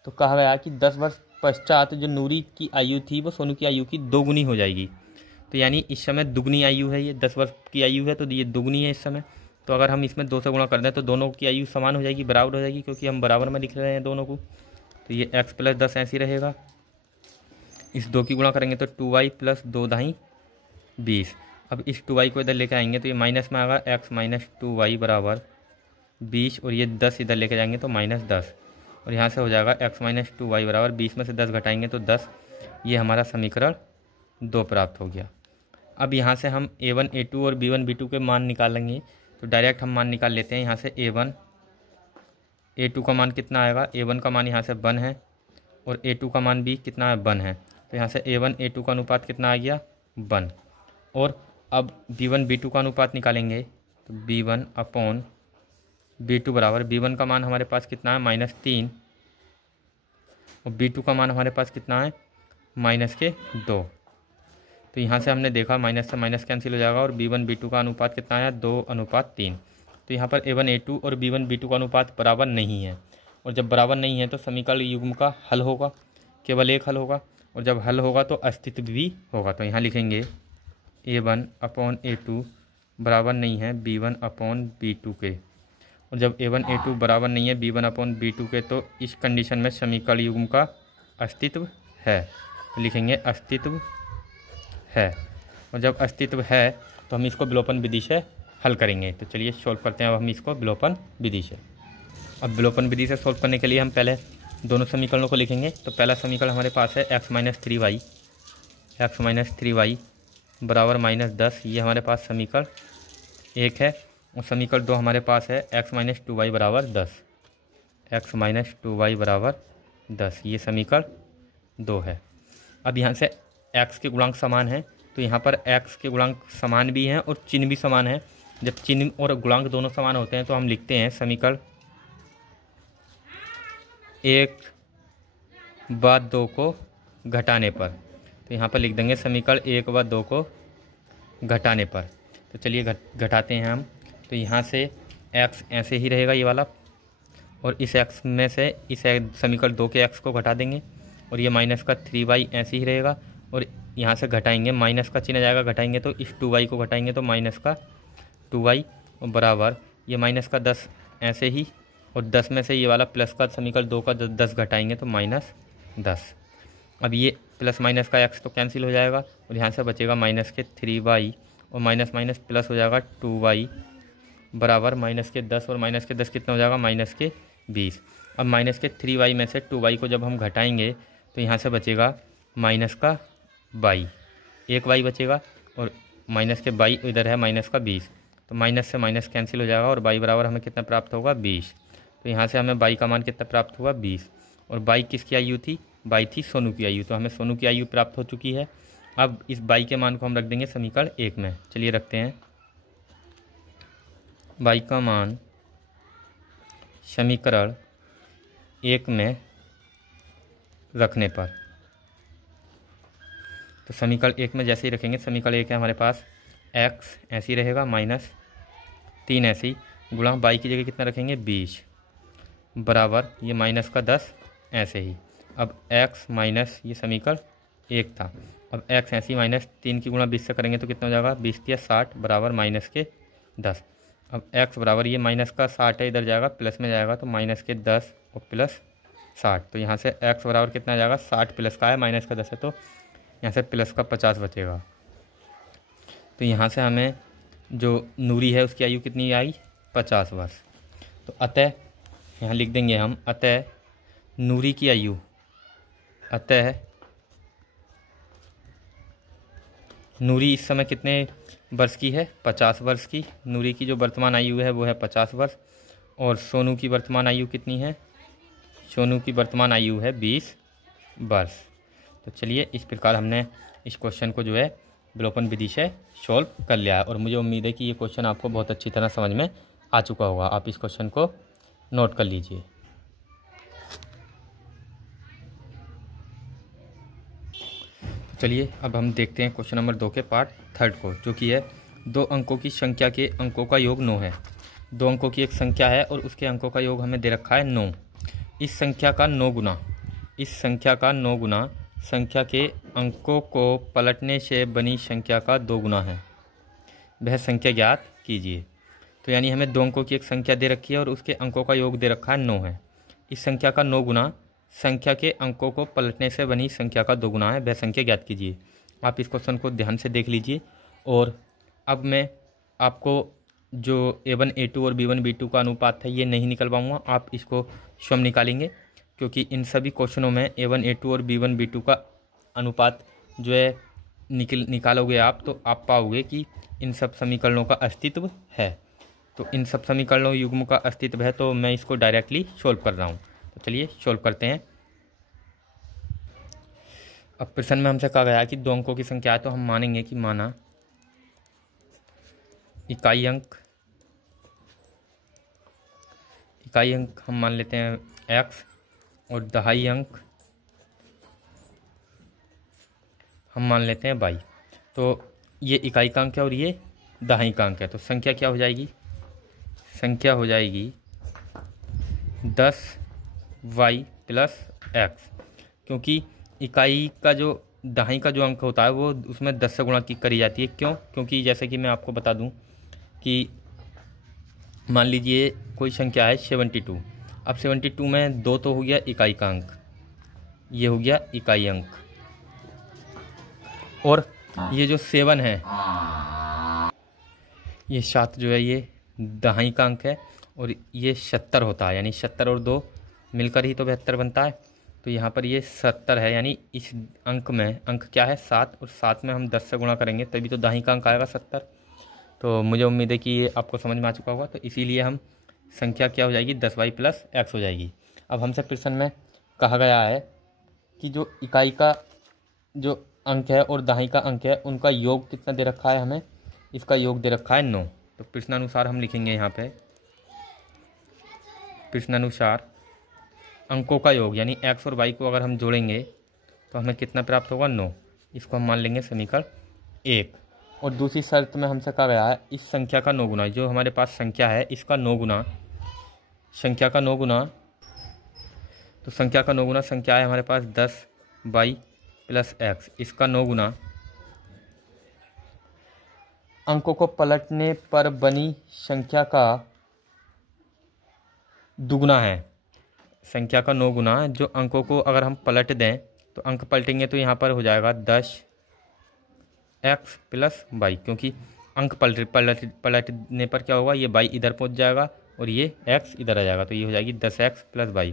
तो कहा गया कि 10 वर्ष पश्चात जो नूरी की आयु थी वो सोनू की आयु की 2 गुनी हो जाएगी। तो यानी इस समय दुगनी आयु है, ये 10 वर्ष की आयु है तो ये दुगनी है इस समय। तो अगर हम इसमें 2 से गुणा कर दें तो दोनों की आयु समान हो जाएगी, बराबर हो जाएगी, क्योंकि हम बराबर में लिख रहे हैं दोनों को। तो ये x प्लस 10 ऐसे ही रहेगा, इस 2 की गुणा करेंगे तो 2y प्लस 2 दाई 20। अब इस 2y को इधर लेके आएंगे तो ये माइनस में आएगा, x माइनस 2y बराबर 20, और ये 10 इधर लेके जाएंगे तो माइनस 10, और यहाँ से हो जाएगा x माइनस 2y बराबर 20 में से 10 घटाएंगे तो 10। ये हमारा समीकरण 2 प्राप्त हो गया। अब यहाँ से हम a1 a2 और b1 b2 के मान निकालेंगे, तो डायरेक्ट हम मान निकाल लेते हैं। यहाँ से a1 a2 का मान कितना आएगा, a1 का मान यहाँ से 1 है और a2 का मान भी कितना है, 1 है। तो यहाँ से a1 a2 का अनुपात कितना आ गया, 1। और अब b1 b2 का अनुपात निकालेंगे तो b1 अपॉन b2 बराबर, b1 का मान हमारे पास कितना है, -3, और b2 का मान हमारे पास कितना है, -2। तो यहाँ से हमने देखा माइनस से माइनस कैंसिल हो जाएगा, और b1 b2 का अनुपात कितना है, 2:3। तो यहाँ पर a1 a2 और b1 b2 का अनुपात बराबर नहीं है, और जब बराबर नहीं है तो समीकरण युग्म का हल होगा, केवल एक हल होगा, और जब हल होगा तो अस्तित्व भी होगा। तो यहाँ लिखेंगे a1 अपॉन a2 बराबर नहीं है b1 अपॉन b2 के, और जब a1 a2 बराबर नहीं है b1 अपॉन b2 के, तो इस कंडीशन में समीकरण युग्म का अस्तित्व है। तो लिखेंगे अस्तित्व है, और जब अस्तित्व है तो हम इसको विलोपन विधि से हल करेंगे। तो चलिए सॉल्व करते हैं अब हम इसको विलोपन विधि से। अब विलोपन विधि से सॉल्व करने के लिए हम पहले दोनों समीकरणों को लिखेंगे। तो पहला समीकरण हमारे पास है x माइनस 3y बराबर -10, ये हमारे पास समीकरण 1 है। और समीकरण 2 हमारे पास है x माइनस 2y बराबर 10, x माइनस 2y बराबर 10, ये समीकरण 2 है। अब यहाँ से x के गुणांक समान हैं, तो यहाँ पर x के गुणांक समान भी हैं और चिन्ह भी समान है। जब चिन्ह और गुणांक दोनों समान होते हैं तो हम लिखते हैं समीकरण 1/2 को घटाने पर। तो यहाँ पर लिख देंगे समीकरण 1 व 2 को घटाने पर। तो चलिए घटाते हैं हम। तो यहाँ से x ऐसे ही रहेगा ये वाला, और इस x में से इस समीकरण 2 के x को घटा देंगे, और ये माइनस का 3y ऐसे ही रहेगा, और यहाँ से घटाएंगे माइनस का चिन्ह जाएगा, घटाएंगे तो इस 2y को घटाएंगे तो माइनस का 2y और बराबर ये माइनस का 10 ऐसे ही, और 10 में से ये वाला प्लस का समीकरण 2 का 10 घटाएंगे तो माइनस 10। अब ये प्लस माइनस का x तो कैंसिल हो जाएगा, और यहाँ से बचेगा माइनस के 3y और माइनस माइनस प्लस हो जाएगा 2y बराबर माइनस के 10, और माइनस के 10 कितना हो जाएगा, माइनस के 20। अब माइनस के 3y में से 2y को जब हम घटाएंगे तो यहाँ से बचेगा माइनस का y, एक y बचेगा, और माइनस के y इधर है माइनस का 20, तो माइनस से माइनस कैंसिल हो जाएगा, और y बराबर हमें कितना प्राप्त होगा, 20। तो यहाँ से हमें y का मान कितना प्राप्त हुआ, 20। और y किसकी आयु थी, y थी सोनू की आयु, तो हमें सोनू की आयु प्राप्त हो चुकी है। अब इस y के मान को हम रख देंगे समीकरण 1 में। चलिए रखते हैं, y का मान समीकरण 1 में रखने पर, तो समीकरण 1 में जैसे ही रखेंगे, समीकरण 1 है हमारे पास x ऐसे ही रहेगा माइनस 3 ऐसे ही, गुणा y की जगह कितना रखेंगे, 20 बराबर ये माइनस का 10 ऐसे ही। अब x माइनस ये समीकरण 1 था, अब x ऐसे ही माइनस 3 की गुणा 20 से करेंगे तो कितना हो जाएगा, 20 या 60 बराबर माइनस के 10। अब x बराबर ये माइनस का 60 है, इधर जाएगा प्लस में जाएगा तो माइनस के 10 और प्लस 60, तो यहाँ से x बराबर कितना आ जाएगा, 60 प्लस का है, माइनस का 10 है, तो यहाँ से प्लस का 50 बचेगा। तो यहाँ से हमें जो नूरी है उसकी आयु कितनी आई, 50 वर्ष। तो अतः यहाँ लिख देंगे हम, अतः नूरी की आयु, अतः नूरी इस समय कितने वर्ष की है, 50 वर्ष की। नूरी की जो वर्तमान आयु है वो है 50 वर्ष, और सोनू की वर्तमान आयु कितनी है, सोनू की वर्तमान आयु है 20 वर्ष। तो चलिए इस प्रकार हमने इस क्वेश्चन को जो है विलोपन विधि से सॉल्व कर लिया है, और मुझे उम्मीद है कि ये क्वेश्चन आपको बहुत अच्छी तरह समझ में आ चुका होगा। आप इस क्वेश्चन को नोट कर लीजिए। चलिए अब हम देखते हैं क्वेश्चन नंबर 2 के पार्ट 3 को, जो कि है 2 अंकों की संख्या के अंकों का योग 9 है। 2 अंकों की एक संख्या है और उसके अंकों का योग हमें दे रखा है 9। इस संख्या का 9 गुना, इस संख्या का 9 गुना संख्या के अंकों को पलटने से बनी संख्या का 2 गुना है, वह संख्या ज्ञात कीजिए। तो यानी हमें 2 अंकों की एक संख्या दे रखी है और उसके अंकों का योग दे रखा है 9 है। इस संख्या का 9 गुना संख्या के अंकों को पलटने से बनी संख्या का 2 गुना है, वह संख्या ज्ञात कीजिए। आप इस क्वेश्चन को ध्यान से देख लीजिए, और अब मैं आपको जो A1 A2 और B1 B2 का अनुपात है ये नहीं निकलवाऊंगा, आप इसको स्वयं निकालेंगे, क्योंकि इन सभी क्वेश्चनों में A1 A2 और B1 B2 का अनुपात जो है निकालोगे आप, तो आप पाओगे कि इन सब समीकरणों का अस्तित्व है। तो इन सब समीकरणों युग्म का अस्तित्व है, तो मैं इसको डायरेक्टली सोल्व कर रहा हूँ। तो चलिए सोल्व करते हैं। अब प्रश्न में हमसे कहा गया कि 2 अंकों की संख्या है, तो हम मानेंगे कि माना इकाई अंक हम मान लेते हैं x, और दहाई अंक हम मान लेते हैं y। तो ये इकाई का अंक है और ये दहाई का अंक है, तो संख्या क्या हो जाएगी, संख्या हो जाएगी 10y प्लस x, क्योंकि इकाई का जो दहाई का जो अंक होता है वो उसमें 10 से गुणा की करी जाती है। क्यों, क्योंकि जैसे कि मैं आपको बता दूं कि मान लीजिए कोई संख्या है 72। अब 72 में 2 तो हो गया इकाई का अंक, ये हो गया इकाई अंक, और ये जो 7 है, ये 7 जो है ये दहाई का अंक है, और ये 70 होता है, यानी 70 और 2 मिलकर ही तो 72 बनता है। तो यहाँ पर ये 70 है, यानी इस अंक में अंक क्या है 7, और 7 में हम 10 से गुणा करेंगे तभी तो दहाई का अंक आएगा 70। तो मुझे उम्मीद है कि ये आपको समझ में आ चुका होगा। तो इसीलिए हम संख्या क्या हो जाएगी 10y प्लस x हो जाएगी। अब हमसे प्रश्न में कहा गया है कि जो इकाई का जो अंक है और दहाई का अंक है उनका योग कितना दे रखा है, हमें इसका योग दे रखा है 9। तो प्रश्नानुसार हम लिखेंगे यहाँ पे, प्रश्नानुसार अंकों का योग यानी x और y को अगर हम जोड़ेंगे तो हमें कितना प्राप्त होगा 9। इसको हम मान लेंगे समीकरण 1। और दूसरी शर्त में हमसे कहा गया है इस संख्या का 9 गुना, जो हमारे पास संख्या है इसका 9 गुना, संख्या का 9 गुना, तो संख्या का 9 गुना संख्या है हमारे पास 10y प्लस x, इसका 9 गुना अंकों को पलटने पर बनी संख्या का दुगुना है। संख्या का 9 गुना जो अंकों को अगर हम पलट दें तो अंक पलटेंगे तो यहाँ पर हो जाएगा 10x प्लस y, क्योंकि अंक पलटने पर क्या होगा, ये y इधर पहुँच जाएगा और ये x इधर आ जाएगा, तो ये हो जाएगी 10x प्लस y।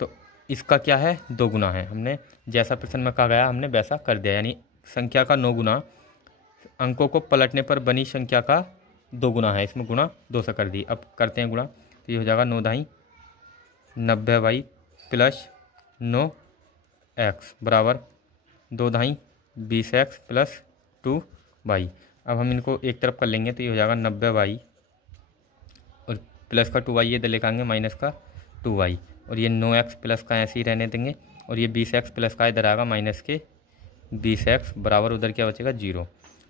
तो इसका क्या है 2 गुना है। हमने जैसा प्रश्न में कहा गया हमने वैसा कर दिया, यानी संख्या का 9 गुना अंकों को पलटने पर बनी संख्या का 2 गुना है, इसमें गुना 2 से कर दी। अब करते हैं गुणा, तो ये हो जाएगा 9 दाई 90y प्लस 9x बराबर 2 दाई 20x प्लस 2y। अब हम इनको एक तरफ कर लेंगे तो ये हो जाएगा 90y और प्लस का 2y ये इधर लेकर आएंगे माइनस का 2y, और ये 9x प्लस का ऐसे ही रहने देंगे, और ये 20x प्लस का इधर आएगा माइनस के 20x बराबर उधर क्या बचेगा 0।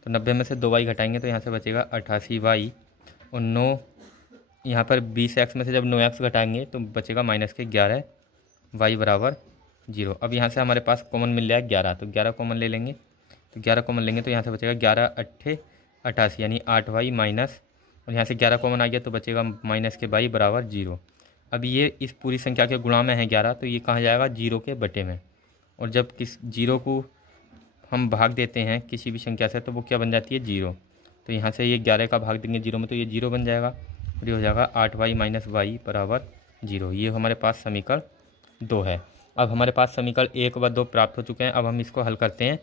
तो 90 में से 2y घटाएंगे तो यहाँ से बचेगा 88y, और 9 यहाँ पर 20x में से जब 9x घटाएंगे तो बचेगा माइनस के 11y बराबर 0। अब यहाँ से हमारे पास कॉमन मिल रहा है 11, तो 11 कॉमन ले लेंगे, तो 11 कॉमन लेंगे तो यहाँ से बचेगा 11 8 88 यानी 8y माइनस, और यहाँ से 11 कॉमन आ गया तो बचेगा माइनस के y बराबर 0। अब ये इस पूरी संख्या के गुणा में है 11, तो ये कहाँ जाएगा 0 के बटे में, और जब किस 0 को हम भाग देते हैं किसी भी संख्या से तो वो क्या बन जाती है 0। तो यहाँ से ये 11 का भाग देंगे 0 में तो ये 0 बन जाएगा, और ये हो जाएगा 8y माइनस y बराबर 0। ये हमारे पास समीकरण 2 है। अब हमारे पास समीकरण 1 व 2 प्राप्त हो चुके हैं। अब हम इसको हल करते हैं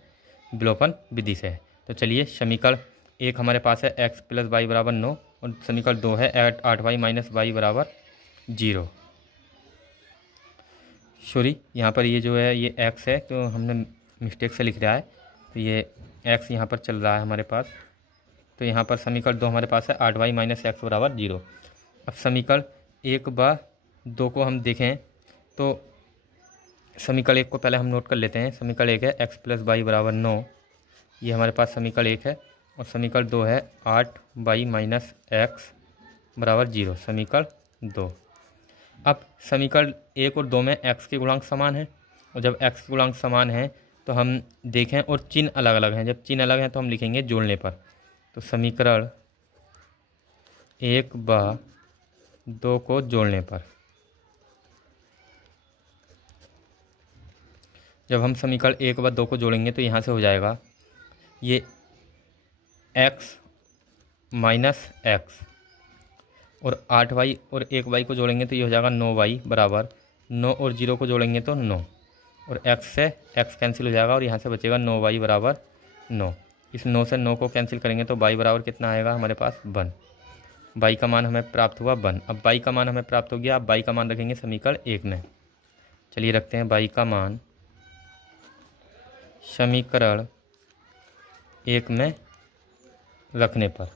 विलोपन विधि से। तो चलिए, समीकरण 1 हमारे पास है x प्लस y बराबर 9, और समीकरण 2 है 8y माइनस y बराबर 0। सॉरी, यहाँ पर ये जो है ये x है तो हमने मिस्टेक से लिख रहा है, तो ये x यहाँ पर चल रहा है हमारे पास। तो यहाँ पर समीकरण 2 हमारे पास है 8y माइनस x बराबर 0। अब समीकरण 1 व 2 को हम देखें तो समीकरण 1 को पहले हम नोट कर लेते हैं। समीकरण 1 है x प्लस y बराबर 9, ये हमारे पास समीकरण 1 है, और समीकरण 2 है 8y माइनस x बराबर 0, समीकरण 2। अब समीकरण 1 और 2 में x के गुणांक समान है, और जब x के गुणांक समान हैं तो हम देखें और चिन्ह अलग अलग हैं, जब चिन्ह अलग हैं तो हम लिखेंगे जोड़ने पर। तो समीकरण 1 व 2 को जोड़ने पर, जब हम समीकरण 1 व 2 को जोड़ेंगे तो यहाँ से हो जाएगा ये x माइनस x, और 8y और 1y को जोड़ेंगे तो ये हो जाएगा 9y बराबर 9, और 0 को जोड़ेंगे तो 9, और x से x कैंसिल हो जाएगा और यहाँ से बचेगा 9y बराबर 9। इस 9 से 9 को कैंसिल करेंगे तो y बराबर कितना आएगा हमारे पास 1। y का मान हमें प्राप्त हुआ 1। अब y का मान हमें प्राप्त हो गया। अब y का मान रखेंगे समीकरण 1 में। चलिए रखते हैं y का मान समीकरण 1 में रखने पर।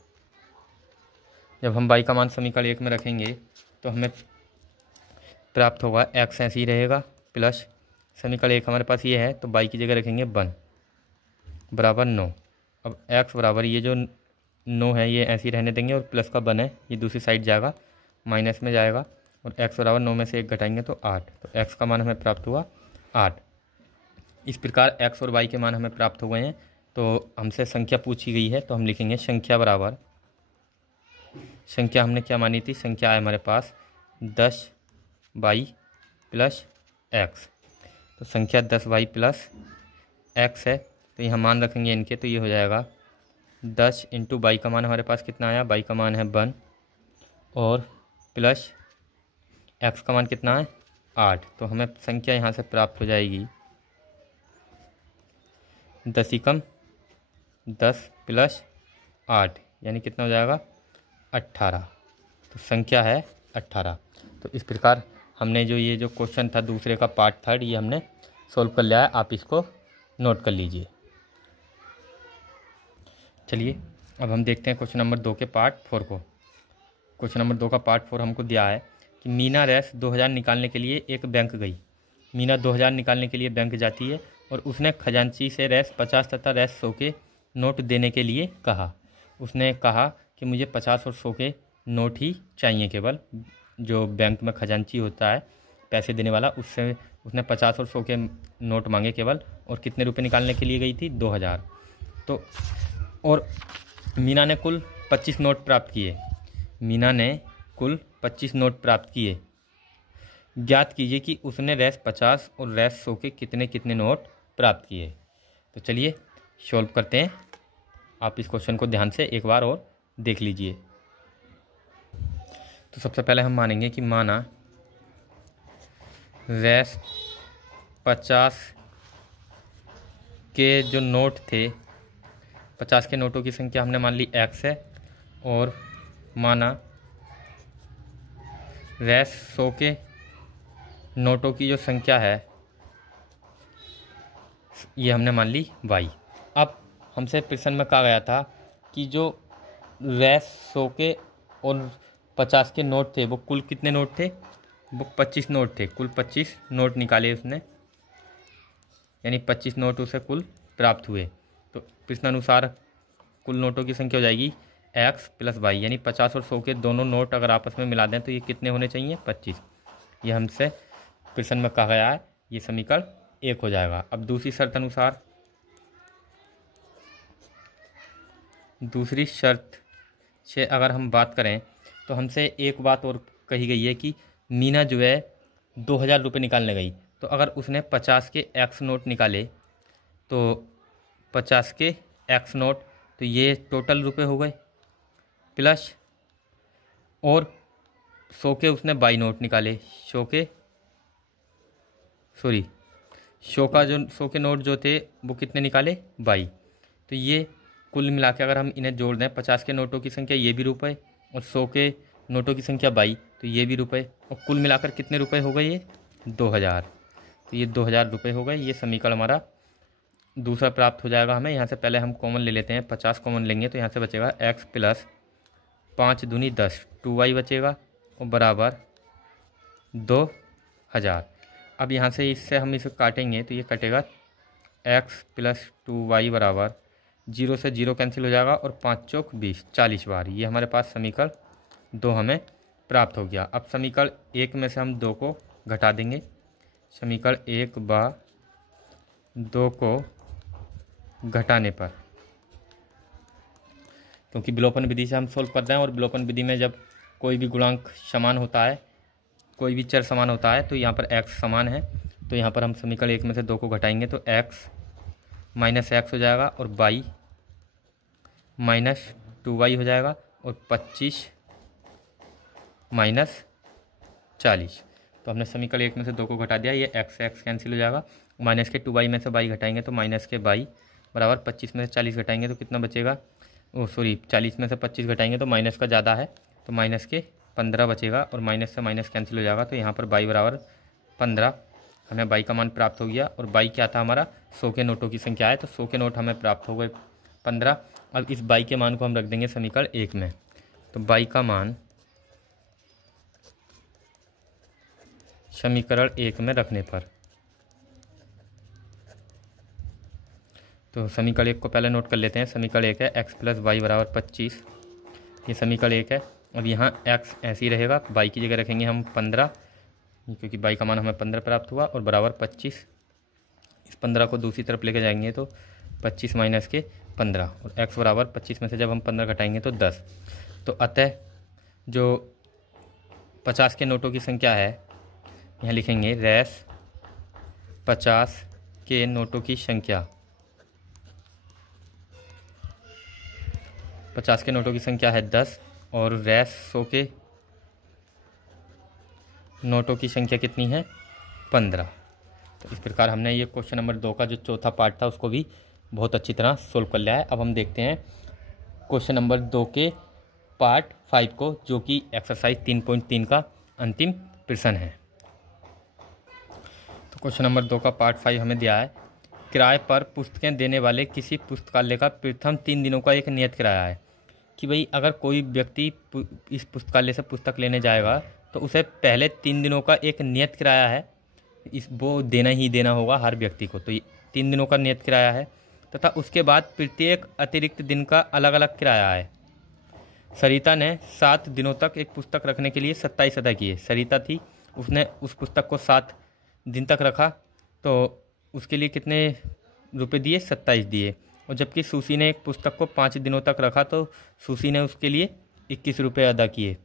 जब हम y का मान समीकरण 1 में रखेंगे तो हमें प्राप्त होगा x ऐसे ही रहेगा प्लस समीकरण 1 हमारे पास ये है तो y की जगह रखेंगे 1 बराबर 9। अब x बराबर ये जो 9 है ये ऐसे ही रहने देंगे, और प्लस का 1 है ये दूसरी साइड जाएगा माइनस में जाएगा, और x बराबर 9 में से 1 घटाएंगे तो 8, तो x का मान हमें प्राप्त हुआ 8। इस प्रकार x और y के मान हमें प्राप्त हो गए हैं। तो हमसे संख्या पूछी गई है तो हम लिखेंगे संख्या बराबर, संख्या हमने क्या मानी थी, संख्या है हमारे पास 10y प्लस x, तो संख्या 10y प्लस x है, तो यहाँ मान रखेंगे इनके, तो ये हो जाएगा 10 इंटू y का मान हमारे पास कितना आया, y का मान है 1, और प्लस x का मान कितना है 8, तो हमें संख्या यहाँ से प्राप्त हो जाएगी 10 एकम 10 प्लस 8 यानी कितना हो जाएगा 18, तो संख्या है 18। तो इस प्रकार हमने जो ये जो क्वेश्चन था दूसरे का पार्ट 3 ये हमने सॉल्व कर लिया है, आप इसको नोट कर लीजिए। चलिए अब हम देखते हैं क्वेश्चन नंबर 2 के पार्ट 4 को। क्वेश्चन नंबर 2 का पार्ट 4 हमको दिया है कि मीना 2000 निकालने के लिए एक बैंक गई। मीना 2000 निकालने के लिए बैंक जाती है और उसने खजांची से रेस 50 तथा रेस 100 के नोट देने के लिए कहा। उसने कहा कि मुझे 50 और 100 के नोट ही चाहिए केवल। जो बैंक में खजांची होता है पैसे देने वाला, उससे उसने 50 और 100 के नोट मांगे केवल। और कितने रुपए निकालने के लिए गई थी? 2000। तो और मीना ने कुल 25 नोट प्राप्त किए। मीना ने कुल 25 नोट प्राप्त किए। ज्ञात कीजिए कि उसने रेस 50 और रेस 100 के कितने कितने नोट प्राप्त किए। तो चलिए सॉल्व करते हैं। आप इस क्वेश्चन को ध्यान से एक बार और देख लीजिए। तो सबसे पहले हम मानेंगे कि माना रेस 50 के जो नोट थे, 50 के नोटों की संख्या हमने मान ली x है, और माना रेस 100 के नोटों की जो संख्या है ये हमने मान ली y। अब हमसे प्रश्न में कहा गया था कि जो रेस 100 के और 50 के नोट थे वो कुल कितने नोट थे? वो 25 नोट थे। कुल 25 नोट निकाले उसने, यानी 25 नोट उसे कुल प्राप्त हुए। तो प्रश्नानुसार कुल नोटों की संख्या हो जाएगी x प्लस y, यानी 50 और 100 के दोनों नोट अगर आपस में मिला दें तो ये कितने होने चाहिए? 25। ये हमसे प्रश्न में कहा गया है, ये समीकरण 1 हो जाएगा। अब दूसरी शर्त अनुसार, दूसरी शर्त से अगर हम बात करें तो हमसे एक बात और कही गई है कि मीना जो है 2000 रुपये निकालने गई। तो अगर उसने 50 के x नोट निकाले तो 50 के x नोट, तो ये टोटल रुपए हो गए, प्लस और 100 के उसने y नोट निकाले। 100 के नोट जो थे वो कितने निकाले? y। तो ये कुल मिला के अगर हम इन्हें जोड़ दें, 50 के नोटों की संख्या ये भी रुपए और 100 के नोटों की संख्या 22, तो ये भी रुपए, और कुल मिलाकर कितने रुपए हो गए? ये 2000। तो ये 2000 रुपये हो गए। ये समीकरण हमारा दूसरा प्राप्त हो जाएगा हमें। यहाँ से पहले हम कॉमन ले लेते हैं, 50 कॉमन लेंगे तो यहाँ से बचेगा x प्लस 5 दूनी 10, 2y बचेगा और बराबर 2000। अब यहाँ से इससे हम इसे काटेंगे तो ये कटेगा x प्लस 2y बराबर 0 से 0 कैंसिल हो जाएगा और 5 चौक 20, 40 बार। ये हमारे पास समीकरण 2 हमें प्राप्त हो गया। अब समीकरण 1 में से हम 2 को घटा देंगे। समीकरण 1 बा 2 को घटाने पर, क्योंकि विलोपन विधि से हम सोल्व कर रहे हैं और विलोपन विधि में जब कोई भी गुणांक समान होता है, कोई भी चर समान होता है, तो यहाँ पर x समान है, तो यहाँ पर हम समीकरण 1 में से 2 को घटाएंगे तो x माइनस x हो जाएगा और y माइनस 2y हो जाएगा और 25 माइनस 40। तो हमने समीकरण 1 में से 2 को घटा दिया, ये x कैंसिल हो जाएगा। माइनस के 2y में से y घटाएंगे तो माइनस के y बराबर 25 में से 40 घटाएंगे तो कितना बचेगा? 40 में से 25 घटाएंगे तो माइनस का ज़्यादा है, तो माइनस के 15 बचेगा और माइनस से माइनस कैंसिल हो जाएगा। तो यहाँ पर y बराबर 15, हमें y का मान प्राप्त हो गया। और y क्या था हमारा? 100 के नोटों की संख्या है, तो 100 के नोट हमें प्राप्त हो गए 15। अब इस y के मान को हम रख देंगे समीकरण 1 में, तो y का मान समीकरण 1 में रखने पर, तो समीकरण 1 को पहले नोट कर लेते हैं। समीकरण 1 है x प्लस वाई बराबर 25, ये समीकरण 1 है। अब यहाँ x ऐसे ही रहेगा, y की जगह रखेंगे हम 15, क्योंकि y का मान हमें 15 प्राप्त हुआ, और बराबर 25। इस 15 को दूसरी तरफ लेके जाएंगे तो 25 माइनस के 15, और x बराबर 25 में से जब हम 15 घटाएंगे तो 10। तो अतः जो 50 के नोटों की संख्या है, यहाँ लिखेंगे रेस 50 के नोटों की संख्या, 50 के नोटों की संख्या है 10 और रेस 100 के नोटों की संख्या कितनी है? 15। तो इस प्रकार हमने ये क्वेश्चन नंबर 2 का जो चौथा पार्ट था उसको भी बहुत अच्छी तरह सोल्व कर लिया है। अब हम देखते हैं क्वेश्चन नंबर 2 के पार्ट 5 को, जो कि एक्सरसाइज 3.3 का अंतिम प्रश्न है। तो क्वेश्चन नंबर 2 का पार्ट 5 हमें दिया है, किराए पर पुस्तकें देने वाले किसी पुस्तकालय का प्रथम 3 दिनों का एक नियत किराया है। कि भाई अगर कोई व्यक्ति इस पुस्तकालय से पुस्तक लेने जाएगा तो उसे पहले 3 दिनों का एक नियत किराया है, वो देना ही देना होगा हर व्यक्ति को। तो 3 दिनों का नियत किराया है तथा उसके बाद प्रत्येक अतिरिक्त दिन का अलग अलग किराया है। सरिता ने 7 दिनों तक एक पुस्तक रखने के लिए 27 अदा किए। सरिता थी, उसने उस पुस्तक को 7 दिन तक रखा तो उसके लिए कितने रुपए दिए? 27 दिए। और जबकि सुशी ने एक पुस्तक को 5 दिनों तक रखा तो सुशी ने उसके लिए 21 रुपये अदा किए।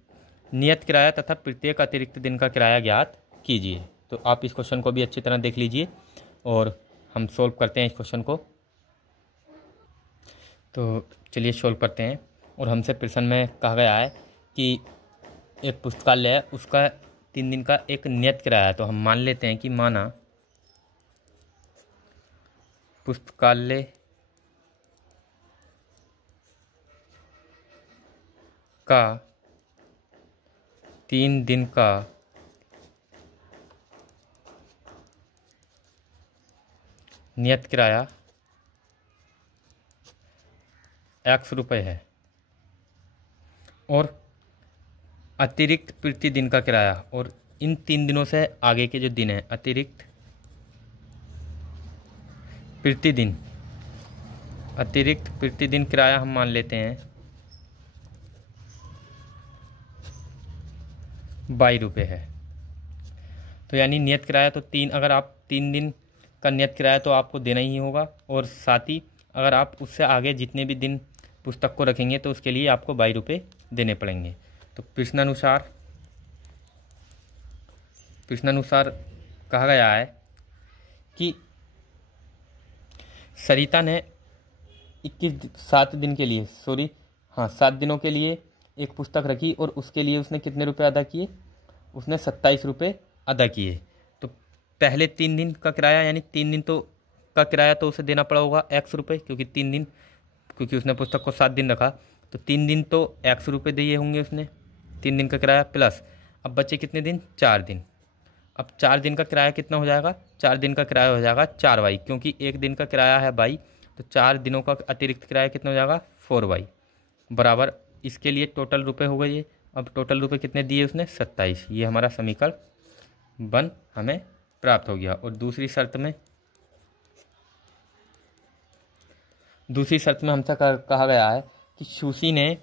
नियत किराया तथा प्रत्येक अतिरिक्त दिन का किराया ज्ञात कीजिए। तो आप इस क्वेश्चन को भी अच्छी तरह देख लीजिए और हम सोल्व करते हैं इस क्वेश्चन को। तो चलिए सोल्व करते हैं। और हमसे प्रश्न में कहा गया है कि एक पुस्तकालय है, उसका 3 दिन का एक नियत किराया है। तो हम मान लेते हैं कि माना पुस्तकालय का 3 दिन का नियत किराया X रुपये है और अतिरिक्त प्रति दिन का किराया, और इन 3 दिनों से आगे के जो दिन हैं अतिरिक्त प्रतिदिन किराया हम मान लेते हैं 22 रुपये है। तो यानी नियत किराया तो 3, अगर आप 3 दिन का नियत किराया तो आपको देना ही होगा, और साथ ही अगर आप उससे आगे जितने भी दिन पुस्तक को रखेंगे तो उसके लिए आपको 22 रुपये देने पड़ेंगे। तो प्रश्नानुसार कहा गया है कि सरिता ने 7 दिनों के लिए एक पुस्तक रखी और उसके लिए उसने कितने रुपए अदा किए? उसने 27 रुपये अदा किए। तो पहले 3 दिन का किराया यानी 3 दिन का किराया तो उसे देना पड़ा होगा X रुपये, क्योंकि उसने पुस्तक को 7 दिन रखा तो 3 दिन तो X रुपये दिए होंगे उसने, 3 दिन का किराया प्लस अब बचे कितने दिन? 4 दिन। अब 4 दिन का किराया कितना हो जाएगा? 4 दिन का किराया हो जाएगा 4y, क्योंकि 1 दिन का किराया है y, तो 4 दिनों का अतिरिक्त किराया कितना हो जाएगा? 4y बराबर इसके लिए टोटल रुपए हो गए ये। अब टोटल रुपए कितने दिए उसने? 27। ये हमारा समीकरण 1 हमें प्राप्त हो गया। और दूसरी शर्त में हमसे कहा गया है कि सुशी ने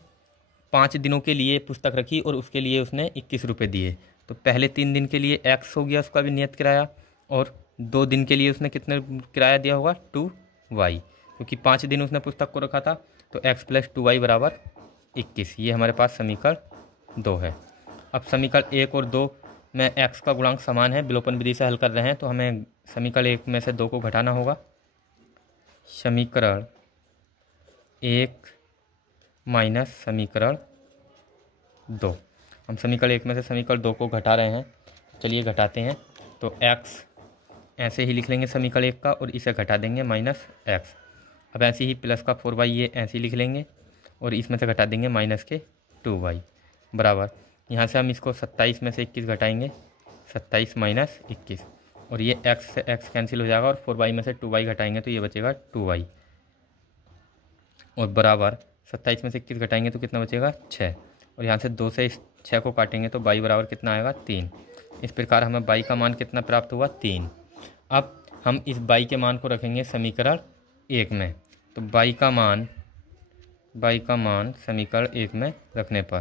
5 दिनों के लिए पुस्तक रखी और उसके लिए उसने 21 रुपये दिए। तो पहले 3 दिन के लिए X हो गया उसका भी नियत किराया, और 2 दिन के लिए उसने कितने किराया दिया होगा? 2y, क्योंकि 5 दिन उसने पुस्तक को रखा था तो X + 2y बराबर 21। ये हमारे पास समीकरण 2 है। अब समीकरण 1 और 2 में X का गुणांक समान है, विलोपन विधि से हल कर रहे हैं तो हमें समीकरण 1 में से 2 को घटाना होगा। समीकरण 1 माइनस समीकरण 2, हम समीकरण 1 में से समीकरण 2 को घटा रहे हैं। चलिए घटाते हैं। तो x ऐसे ही लिख लेंगे समीकरण 1 का और इसे घटा देंगे -x। अब ऐसे ही प्लस का 4y ये ऐसे ही लिख लेंगे और इसमें से घटा देंगे माइनस के 2y बराबर, यहाँ से हम इसको 27 में से 21 घटाएंगे, 27 - 21, और ये x से x कैंसिल हो जाएगा और 4y में से 2y घटाएंगे तो ये बचेगा 2y, और बराबर 27 में से 21 घटाएंगे तो कितना बचेगा? 6, और यहाँ से 2 से इस 6 को काटेंगे तो y बराबर कितना आएगा? 3। इस प्रकार हमें y का मान कितना प्राप्त हुआ? 3। अब हम इस y के मान को रखेंगे समीकरण 1 में। तो y का मान समीकरण 1 में रखने पर,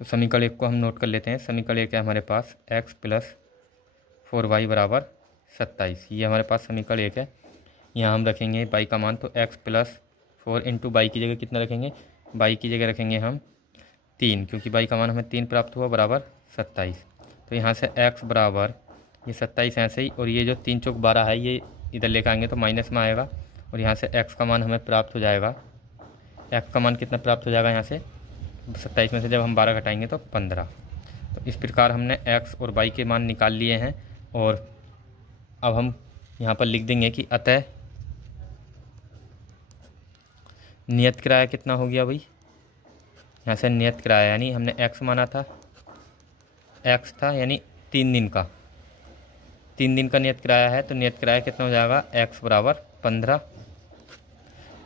तो समीकरण 1 को हम नोट कर लेते हैं। समीकरण 1 है हमारे पास x + 4y बराबर 27। ये हमारे पास समीकरण 1 है। यहाँ हम रखेंगे y का मान, तो x + 4 × y की जगह कितना रखेंगे? y की जगह रखेंगे हम 3, क्योंकि y का मान हमें 3 प्राप्त हुआ बराबर 27। तो यहाँ से x बराबर ये 27 ऐसे ही, और ये जो 3 चौक 12 है ये इधर लेकर आएंगे तो माइनस में आएगा, और यहाँ से x का मान हमें प्राप्त हो जाएगा। x का मान कितना प्राप्त हो जाएगा? यहाँ से 27 में से जब हम 12 घटाएंगे तो 15। तो इस प्रकार हमने x और y के मान निकाल लिए हैं, और अब हम यहाँ पर लिख देंगे कि अतः नियत किराया कितना हो गया भाई? यहाँ से नियत किराया यानी हमने x माना था, x था यानी 3 दिन का, 3 दिन का नियत किराया है, तो नियत किराया कितना हो जाएगा? x बराबर 15,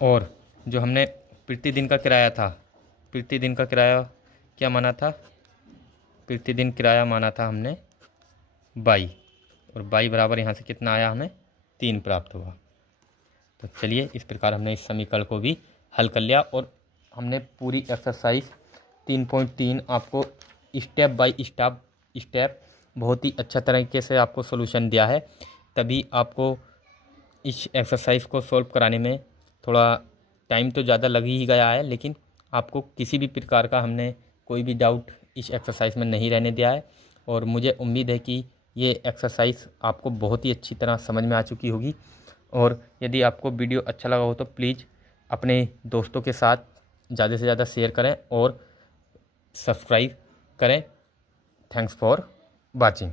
और जो हमने प्रतिदिन का किराया था, प्रतिदिन का किराया क्या माना था, प्रतिदिन किराया माना था हमने 22, और 22 बराबर यहाँ से कितना आया, हमें 3 प्राप्त हुआ। तो चलिए इस प्रकार हमने इस समीकरण को भी हल कर लिया और हमने पूरी एक्सरसाइज 3.3 आपको स्टेप बाय स्टेप बहुत ही अच्छा तरीके से आपको सॉल्यूशन दिया है। तभी आपको इस एक्सरसाइज को सॉल्व कराने में थोड़ा टाइम तो ज़्यादा लग ही गया है, लेकिन आपको किसी भी प्रकार का हमने कोई भी डाउट इस एक्सरसाइज में नहीं रहने दिया है। और मुझे उम्मीद है कि ये एक्सरसाइज आपको बहुत ही अच्छी तरह समझ में आ चुकी होगी। और यदि आपको वीडियो अच्छा लगा हो तो प्लीज़ अपने दोस्तों के साथ ज़्यादा से ज़्यादा शेयर करें और सब्सक्राइब करें। Thanks for watching.